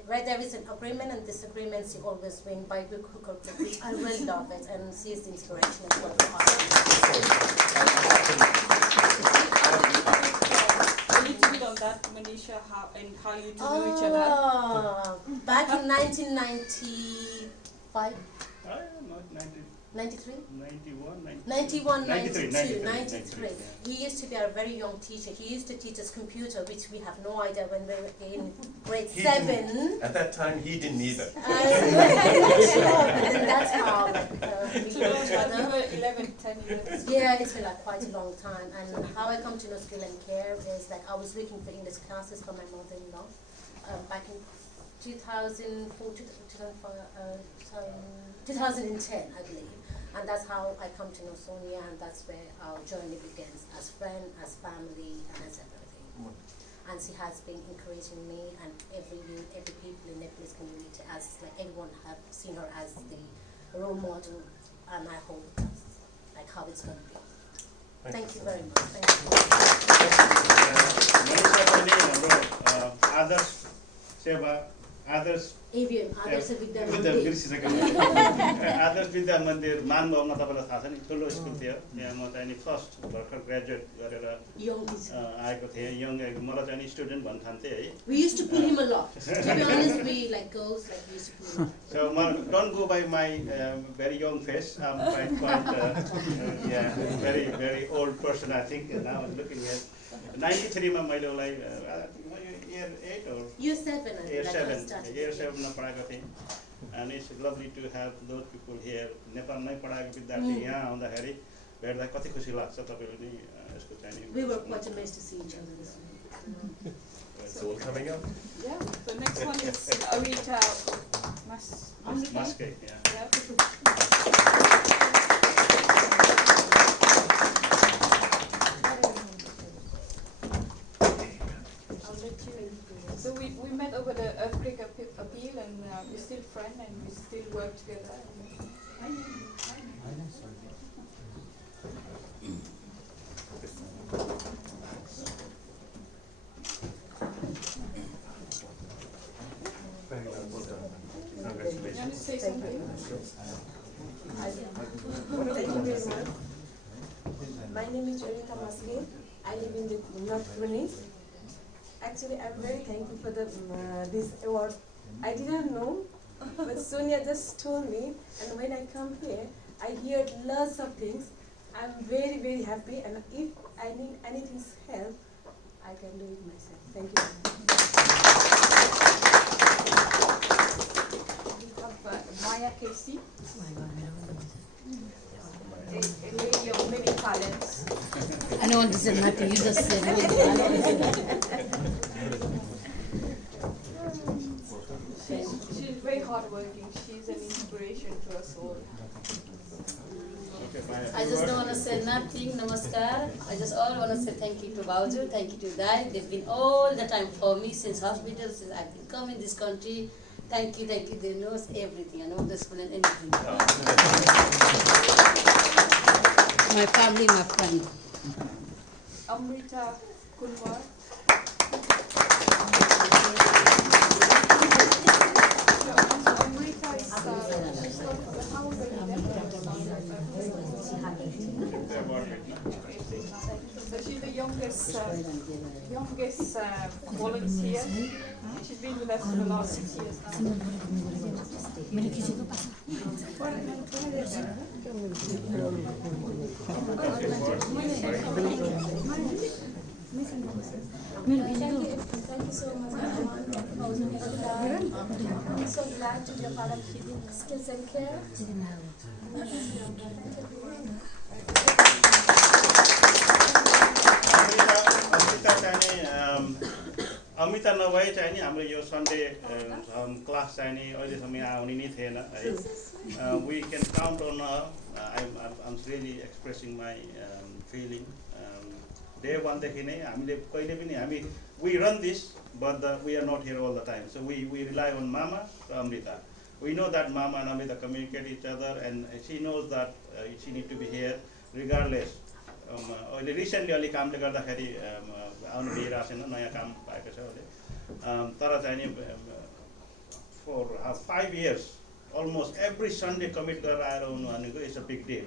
where there is an agreement and disagreement, she always win by good hook or crook, which I really love it, and she is the inspiration as well. A little bit on that, Manisha, how you two know each other. Back in 1995. 93? 91, 93. He used to be a very young teacher. He used to teach us computer, which we have no idea when we were in grade 7. At that time, he didn't either. I'm not sure, but then that's how we know each other. You were 11, 10 years. Yeah, it's been like quite a long time. And how I come to know skill and care is like I was looking for English classes for my mother-in-law back in 2010, I believe. And that's how I come to know Sonia, and that's where our journey begins, as friend, as family, and as everything. And she has been encouraging me and every people in Nepalese community, as like everyone have seen her as the role model, and I hope that's like how it's going to be. Thank you very much. Thank you. Others, Seva, others. Adarsh Vidya Adarsh Vidya मन्दिर मानभवनमा तपाईँलाई थाहा छ नि ठुलो school थियो यहाँ म चाहिँ नि फर्स्ट भर्खर ग्रेजुएट गरेर आएको थिएँ यङ मलाई चाहिँ नि स्टुडेन्ट भन्न थान्थेँ है. We used to pull him a lot. To be honest, we like girls like we used to pull him. So don't go by my very young face. I'm quite very old person I think now I'm looking at 93 मा मैले उलाई year 8 or year 7 year 7 मा पढाएको थिएँ. And it's lovely to have those people here. नेपालमै पढाएको विद्यार्थी यहाँ आउँदाखेरि भेट्दा कति खुसी लाग्छ तपाईहरु नि यसको चाहिँ. We were quite amazed to see each other this week. It's all coming up. Yeah. The next one is Arita Maske. Yeah. So we met over the earthquake appeal, and we're still friends and we still work together. Very well done. Congratulations. You want to say something? My name is Jonita Masli. I live in the North Greenwich. Actually, I'm very thankful for the this award. I didn't know, but Sonia just told me, and when I come here, I hear lots of things. I'm very, very happy, and if I need anything's help, I can do it myself. Thank you. We have Maya Casey. A lady of many talents. I know this is nothing, you just said She's very hardworking. She's an inspiration to us all. I just don't want to say nothing, namaskar. I just all want to say thank you to Bauju, thank you to Dai. They've been all the time for me since hospital, since I've been coming in this country. Thank you, they know everything, I know the school and anything. My family, my friend. Amrita Kunwar. Amrita is so she's the youngest volunteer. She's been with us for the last 6 years now. Thank you so much, everyone. I'm so glad to be a part of Skills and Care. Amita नभए चाहिँ नि हाम्रो यो Sunday class चाहिँ नि अहिलेसम्म आउने नै थिएन है we can count on I'm really expressing my feeling day one देखि नै हामीले कहिले पनि we run this but we are not here all the time, so we rely on Mama Amrita. We know that Mama and Amrita communicate each other, and she knows that she need to be here regardless. Recently अलि कामले गर्दाखेरि आउनु दिइरहेको छैन, नयाँ काम पाएको छ अहिले, तर चाहिँ नि for 5 years almost every Sunday commit गरेर आएर आउनु भनेको is a big deal.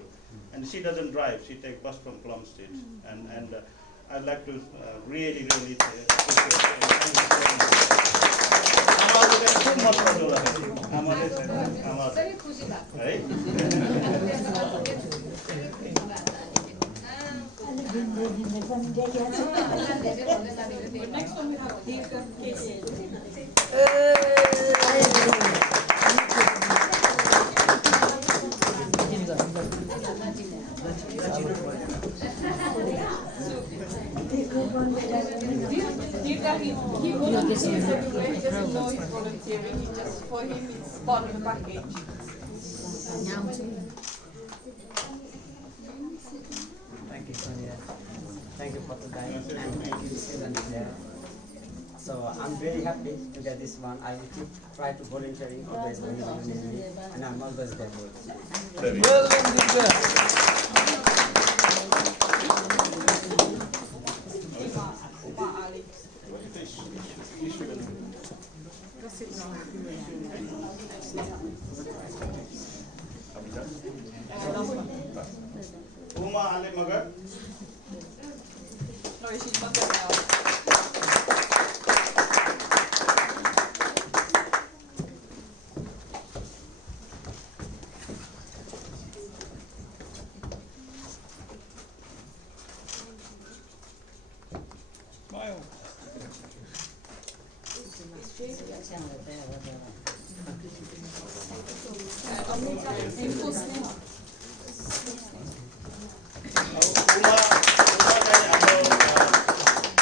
And she doesn't drive, she takes bus from Plumstead, and I'd like to really appreciate Next one we have Deepika Casey. He volunteers everywhere. He doesn't know he's volunteering. He just, for him, it's part of the package. Thank you, Sonia. Thank you for the time. Thank you, students there. So I'm very happy to get this one. I will keep try to volunteering always when you need me, and I'm always there for you. Well done, Uma Ali Magar. No, she's not there now. Smile.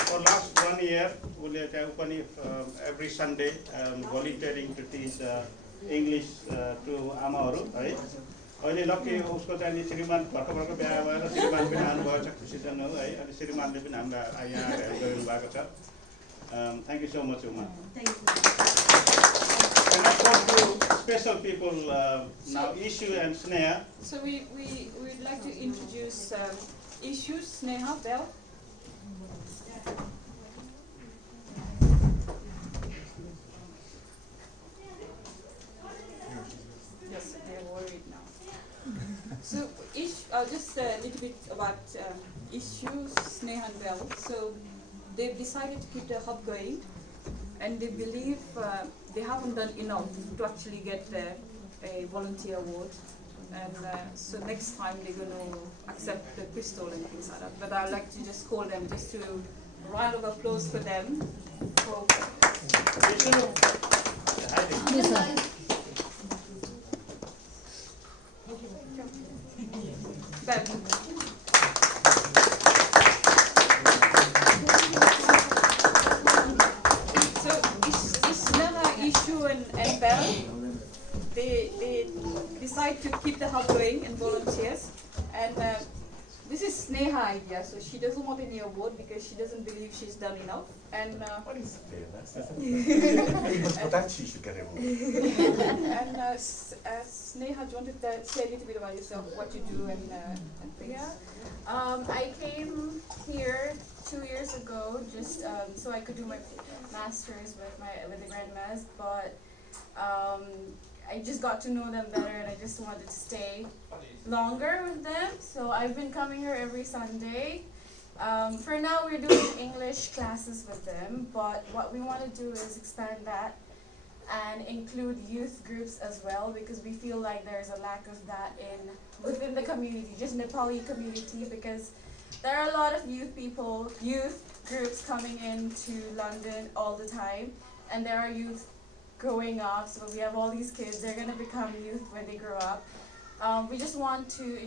For last 1 year, every Sunday volunteering to teach English to आमाहरू है अहिले लक्की उसको चाहिँ श्रीमान भर्खर बिहा भएर श्रीमान पनि आउनुभएको छ, खुसी जन हो है, अनि श्रीमानले पनि हामीलाई यहाँ हेल्प गरिनु भएको छ. Thank you so much, Uma. Thank you. And I talk to special people now, Ishu and Sneha. So we'd like to introduce Ishu, Sneha, Bell. Yes, they're worried now. So Ishu just a little bit about issues, Sneha and Bell. So they've decided to keep the hub going, and they believe they haven't done enough to actually get a volunteer award. And so next time they're going to accept the crystal and things like that. But I'd like to just call them just to round of applause for them. For So this another issue and Bell, they decide to keep the hub going and volunteers. And this is Sneha idea, so she doesn't want any award because she doesn't believe she's done enough. And what is fairness? For that she should get it. And Sneha, do you want to say a little bit about yourself, what you do and things? Yeah. I came here 2 years ago just so I could do my master's with the Grand Mas, but I just got to know them better and I just wanted to stay longer with them. So I've been coming here every Sunday. For now we're doing English classes with them, but what we want to do is expand that and include youth groups as well, because we feel like there's a lack of that within the community, just Nepali community, because there are a lot of youth groups coming into London all the time, and there are youth growing up, so we have all these kids, they're going to become youth when they grow up. We just want to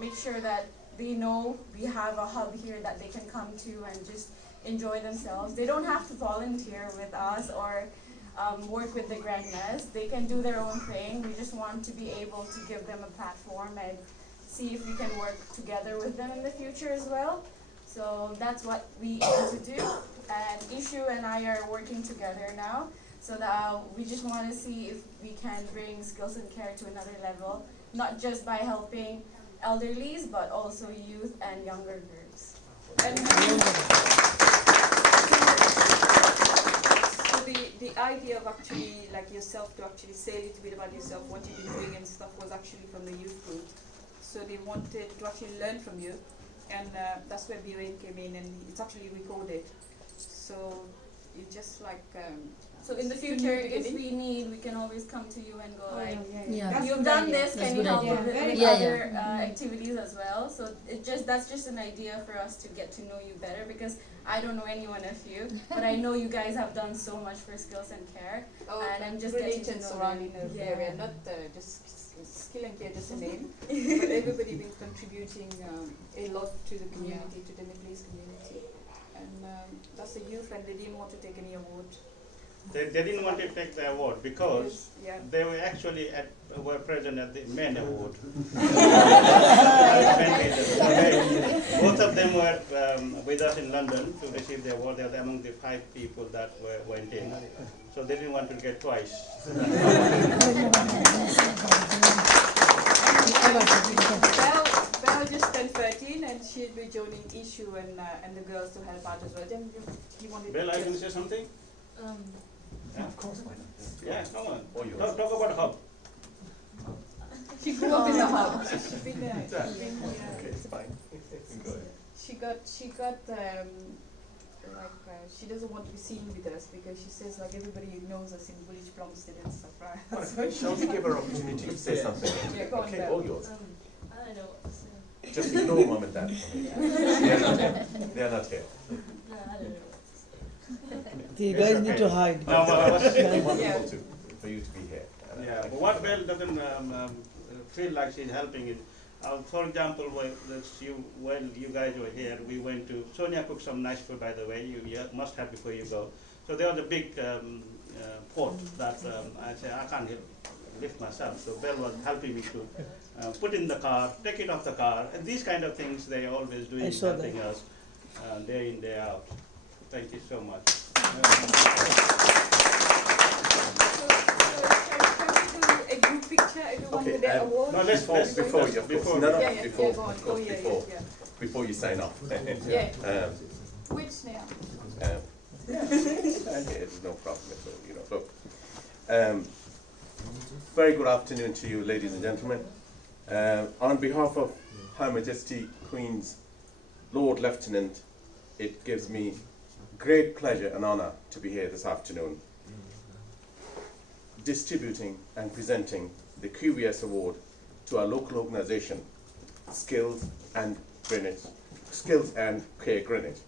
make sure that they know we have a hub here that they can come to and just enjoy themselves. They don't have to volunteer with us or work with the Grand Mas. They can do their own thing. We just want to be able to give them a platform and see if we can work together with them in the future as well. So that's what we aim to do. And Ishu and I are working together now. So that we just want to see if we can bring skills and care to another level, not just by helping elderlies, but also youth and younger groups. And so the idea of actually yourself to actually say a little bit about yourself, what you've been doing and stuff, was actually from the youth group. So they wanted to actually learn from you, and that's where BON came in, and it's actually recorded. So it's just like. So in the future, if we need, we can always come to you and go you've done this, can you help with other activities as well? So that's just an idea for us to get to know you better, because I don't know any one of you, but I know you guys have done so much for Skills and Care, and I'm just getting to know surrounding the area, not just Skill and Care, just a name, but everybody been contributing a lot to the community, to the Nepalese community, and that's the youth, and they didn't want to take any award. They didn't want to take the award because they were actually were present at the main award. Both of them were with us in London to receive the award. They were among the 5 people that went in. So they didn't want to get twice. Belle just turned 13 and she'll be joining Ishu and the girls to help out as well. Then you wanted Belle, are you going to say something? Yeah, of course, why not? Yeah, come on. Talk about hub. She grew up in the hub. She's been there. Okay, it's fine. She got she doesn't want to be seen with us because she says everybody knows us in Village Plumstead and stuff, right? Shall we give her opportunity to say something? Yeah, go on, okay, Belle. all yours. I don't know what to say. Just ignore mum and dad for me. They're not here. They're not here. No, I don't know. You guys need to hide. It's wonderful for you to be here. Yeah, but what Belle doesn't feel like she's helping it. For example, when you guys were here, we went to, Sonia cooked some nice food, by the way, you must have before you go. So there was a big pot that I said, I can't lift myself. So Belle was helping me to put in the car, take it off the car. And these kind of things they are always doing, helping us day in, day out. Thank you so much. A group picture, everyone with their award. No, let's before you, of course. Before you sign off. Which now? It's no problem at all. Look. Very good afternoon to you, ladies and gentlemen. On behalf of Her Majesty Queen's Lord Lieutenant, it gives me great pleasure and honor to be here this afternoon, distributing and presenting the QVS Award to our local organization, Skills and Care Greenwich.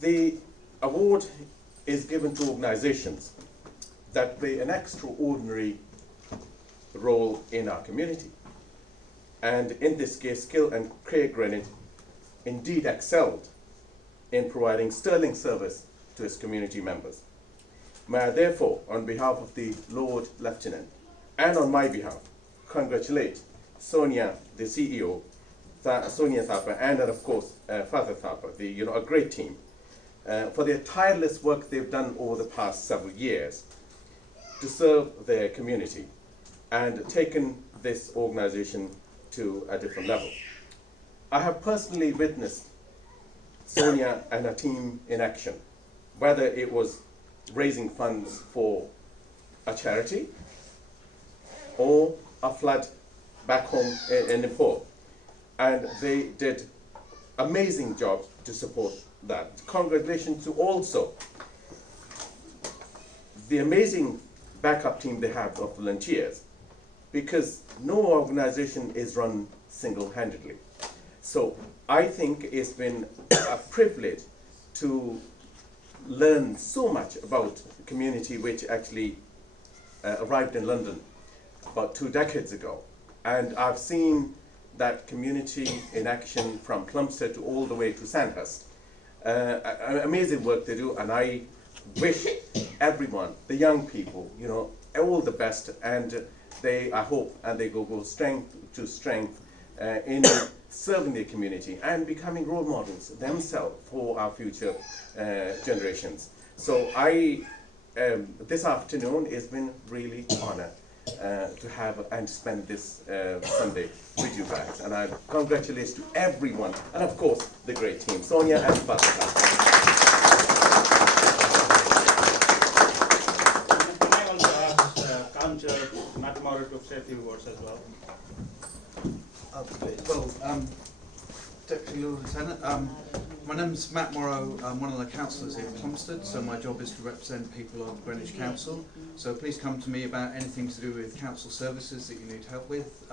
The award is given to organizations that play an extraordinary role in our community. And in this case, Skill and Care Greenwich indeed excelled in providing sterling service to its community members. May I therefore, on behalf of the Lord Lieutenant, and on my behalf, congratulate Sonia, the CEO, Sonia Thapa, and of course, Father Thapa, a great team, for their tireless work they've done over the past several years to serve their community and taken this organization to a different level. I have personally witnessed Sonia and her team in action, whether it was raising funds for a charity or a flood back home in Nepal. And they did amazing job to support that. Congratulations to also the amazing backup team they have of volunteers, because no organization is run single-handedly. So I think it's been a privilege to learn so much about the community which actually arrived in London about 2 decades ago. And I've seen that community in action from Plumstead to all the way to Sandhurst. Amazing work they do, and I wish everyone, the young people, all the best, and I hope, and they go strength to strength in serving their community and becoming role models themselves for our future generations. So this afternoon has been really honor to have and spend this Sunday with you guys. And I congratulate to everyone, and of course the great team, Sonia and Father. Can I also ask Councillor Matt Maurer to say a few words as well? Deputy Lord Lieutenant, my name's Matt Morrow. I'm one of the councillors here at Plumstead, so my job is to represent people of Greenwich Council. So please come to me about anything to do with council services that you need help with.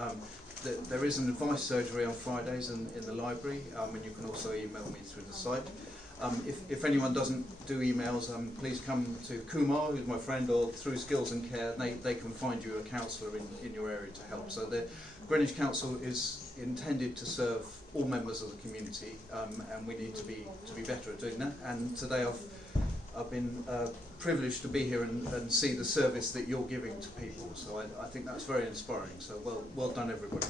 There is an advice surgery on Fridays in the library, and you can also email me through the site. If anyone doesn't do emails, please come to Kumar, who's my friend, or through Skills and Care. They can find you a councillor in your area to help. So the Greenwich Council is intended to serve all members of the community, and we need to be better at doing that. And today I've been privileged to be here and see the service that you're giving to people. So I think that's very inspiring. So well done, everybody.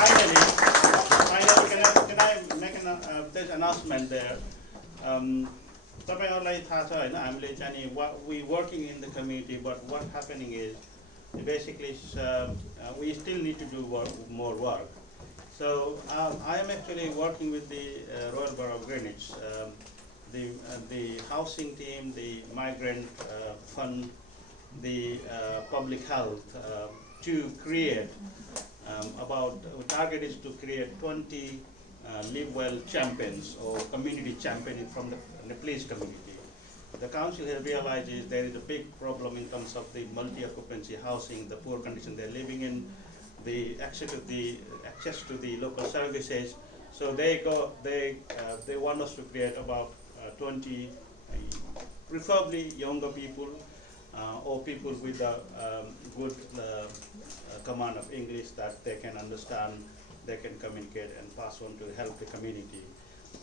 Finally, can I make an announcement there? तपाईहरुलाई थाहा छ हैन, हामीले चाहिँ we working in the community, but what happening is basically we still need to do more work. So I am actually working with the Royal Borough of Greenwich, the housing team, the migrant fund, the public health, to create target is to create 20 Live Well champions or community champions from the Nepalese community. The council has realized there is a big problem in terms of the multi-occupancy housing, the poor condition they're living in, the access to the local services. So they want us to create about 20, preferably younger people or people with a good command of English that they can understand, they can communicate and pass on to help the community.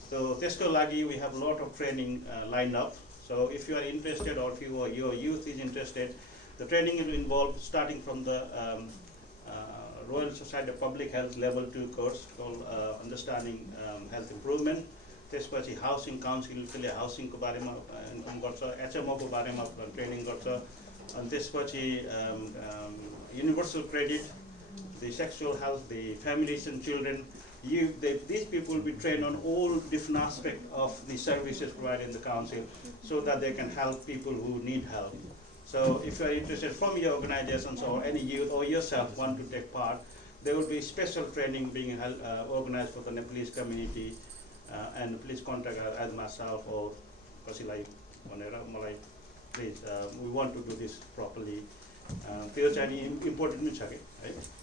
So त्यसको लागि we have a lot of training lined up. So if you are interested, or if your youth is interested, the training will involve starting from the Royal Society of Public Health Level 2 course called Understanding Health Improvement. त्यसपछि housing काउन्सिलले हाउसिङको बारेमा inform गर्छ, HMO को बारेमा training गर्छ, अनि त्यसपछि universal credit, the sexual health, the families and children. These people will be trained on all different aspects of the services provided in the council, so that they can help people who need help. So if you are interested from your organizations or any youth or yourself want to take part, there will be special training being organized for the Nepalese community, and please contact us as myself or Kasilai Manera Malai. Please, we want to do this properly. There's any important right?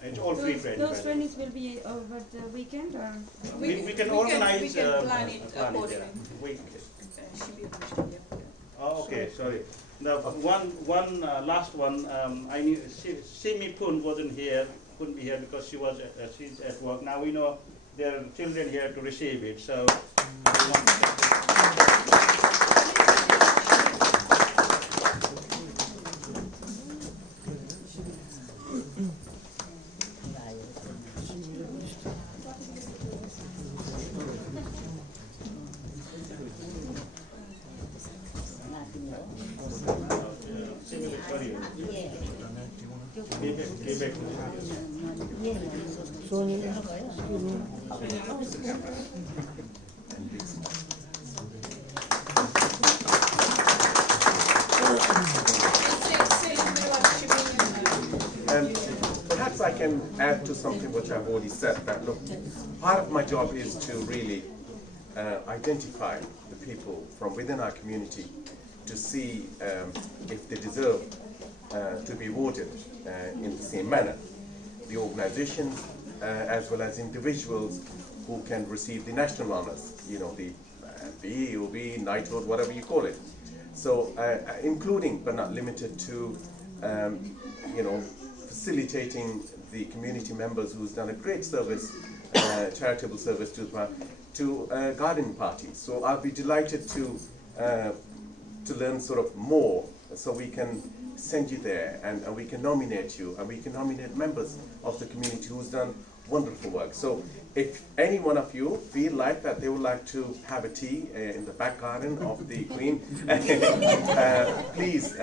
It's all free training. Those trainings will be over the weekend, or we can organize. We can plan it accordingly. Oh, okay, sorry. The one last one. I knew Simi Pun wasn't here. Couldn't be here because she's at work. Now we know there are children here to receive it. So. Perhaps I can add to something which I've already said, that look, part of my job is to really identify the people from within our community to see if they deserve to be awarded in the same manner. The organizations as well as individuals who can receive the national honors, you know, the MB, OB, knighthood, whatever you call it. So including but not limited to, you know, facilitating the community members who's done a great service, charitable service to garden parties. So I'll be delighted to learn sort of more, so we can send you there and we can nominate you, and we can nominate members of the community who's done wonderful work. So if any one of you feel like that they would like to have a tea in the back garden of the Queen, please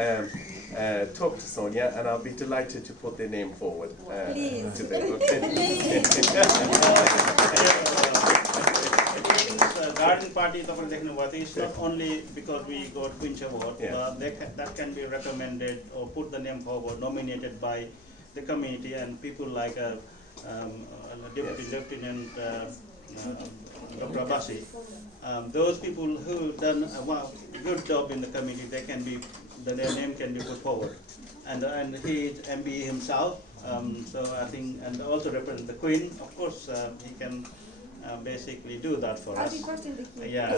talk to Sonia, and I'll be delighted to put their name forward today. Okay? Garden parties it's not only because we got Queen's Award, that can be recommended or put the name forward, nominated by the community and people like Deputy Lieutenant Dr. Abasi. Those people who done a good job in the community, they can be, their name can be put forward. And he is MBE himself, so I think, and also represent the Queen. Of course, he can basically do that for us. Yeah.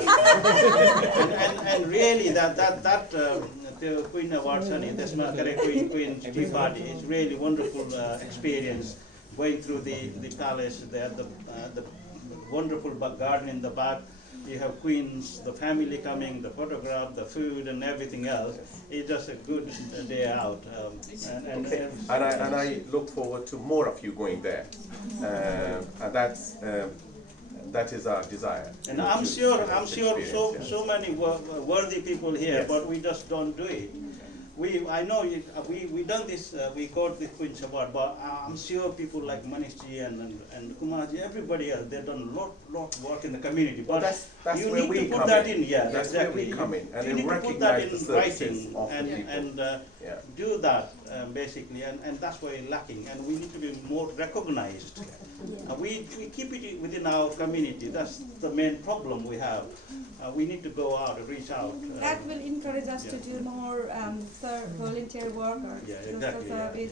and really the Queen Award, the Queen Tea Party is really wonderful experience. Going through the palace, they have the wonderful garden in the back. You have Queens, the family coming, the photograph, the food, and everything else. It's just a good day out. And I look forward to more of you going there. And that is our desire. And I'm sure so many worthy people here, yes. But we just don't do it. I know we done this. We got the Queen's Award, but I'm sure people like Manishji and Kumarji, everybody else, they've done lot of work in the community. But that's you where need we to put come that in. Yeah, that's exactly. where we come in, and you then need to put that recognize in the writing of the people. and do that basically, and that's why we're lacking. And we need to be more recognized. We keep it within our community. That's the main problem we have. We need to go out and reach out. That will encourage us to do more volunteer work or exactly.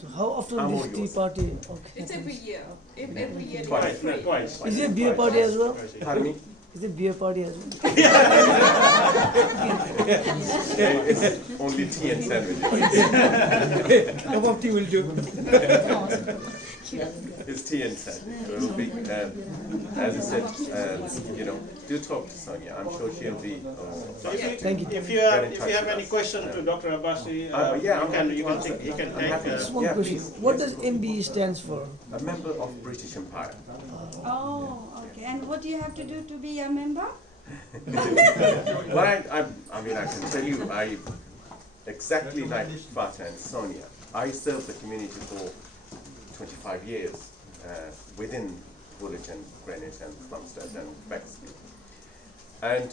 So how often this tea party? It's every year. Every year. Twice. Is it beer party as well? Pardon me? Is it beer party as well? It's only tea and sandwiches. Cup of tea will do. It's tea and sandwich. So it'll be, as I said, you know, do talk to Sonia. I'm sure she'll be. So if you have any question to Dr. Abasi, he can take. One question. What does MBE stands for? A member of British Empire. Oh, okay. And what do you have to do to be a member? Well, I mean, I can tell you, exactly like Fatah and Sonia, I served the community for 25 years within Woolwich and Greenwich and Plumstead and Bexley. And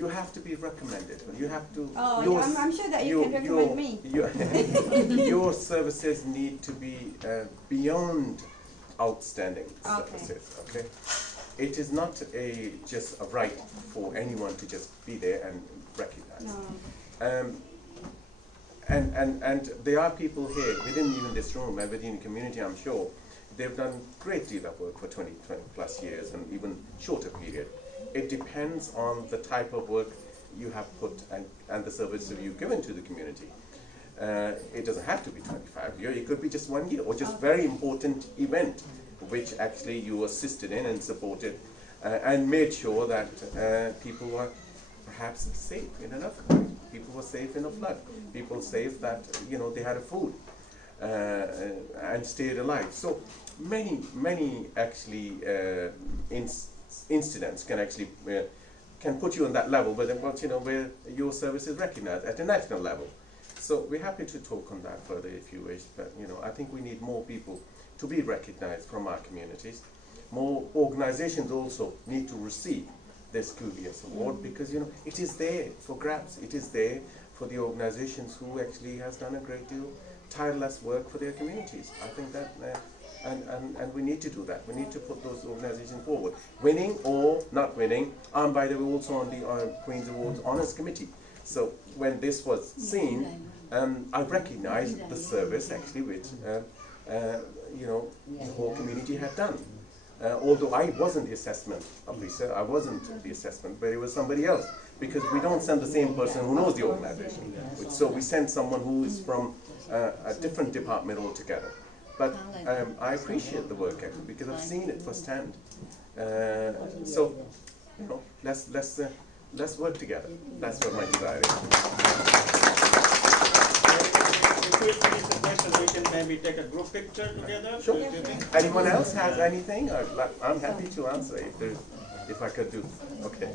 you have to be recommended. You have to. Oh, your yeah, I'm sure that you can recommend me. Your services need to be beyond outstanding services. Okay. It is not just a right for anyone to just be there and recognize. No. And there are people here within even this room and within the community, I'm sure, they've done a great deal of work for 20 plus years and even shorter period. It depends on the type of work you have put and the service that you've given to the community. It doesn't have to be 25 years, it could be just 1 year or just very important event which actually you assisted in and supported and made sure that people were perhaps safe in an earthquake. People were safe in a flood. People safe that they had a food and stayed alive. So many actually incidents can actually can put you on that level, but where your service is recognized at a national level. So we're happy to talk on that further if you wish. But I think we need more people to be recognized from our communities. More organizations also need to receive this Kulias Award because it is there for grabs. It is there for the organizations who actually has done a great deal tireless work for their communities. I think that and we need to do that. We need to put those organizations forward, winning or not winning. I'm by the way also on the Queen's Awards Honours Committee. So when this was seen, I recognized the service actually which the whole community had done. Although I wasn't the assessment officer, I wasn't the assessment, but it was somebody else. Because we don't send the same person who knows the organization. So we send someone who is from a different department altogether. But I appreciate the work ethic because I've seen it firsthand. So let's work together. That's what my desire is. If we finish the question, we can maybe take a group picture together. Sure. Anyone else has anything? I'm happy to answer if I could do. Okay.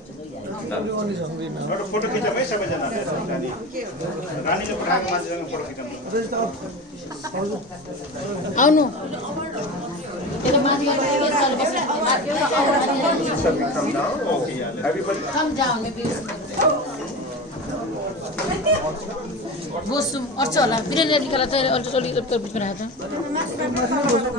Everyone is hungry now. Photo खिचौँ है सबैजना रानीले पठाएको मान्छेसँग photo खिचौँ आउनु यता माथि Shall we come down? Okay, yeah. Everybody come down maybe बोसुम अर्छ होला villain ready कला त अल्टो बिचमा राख्छ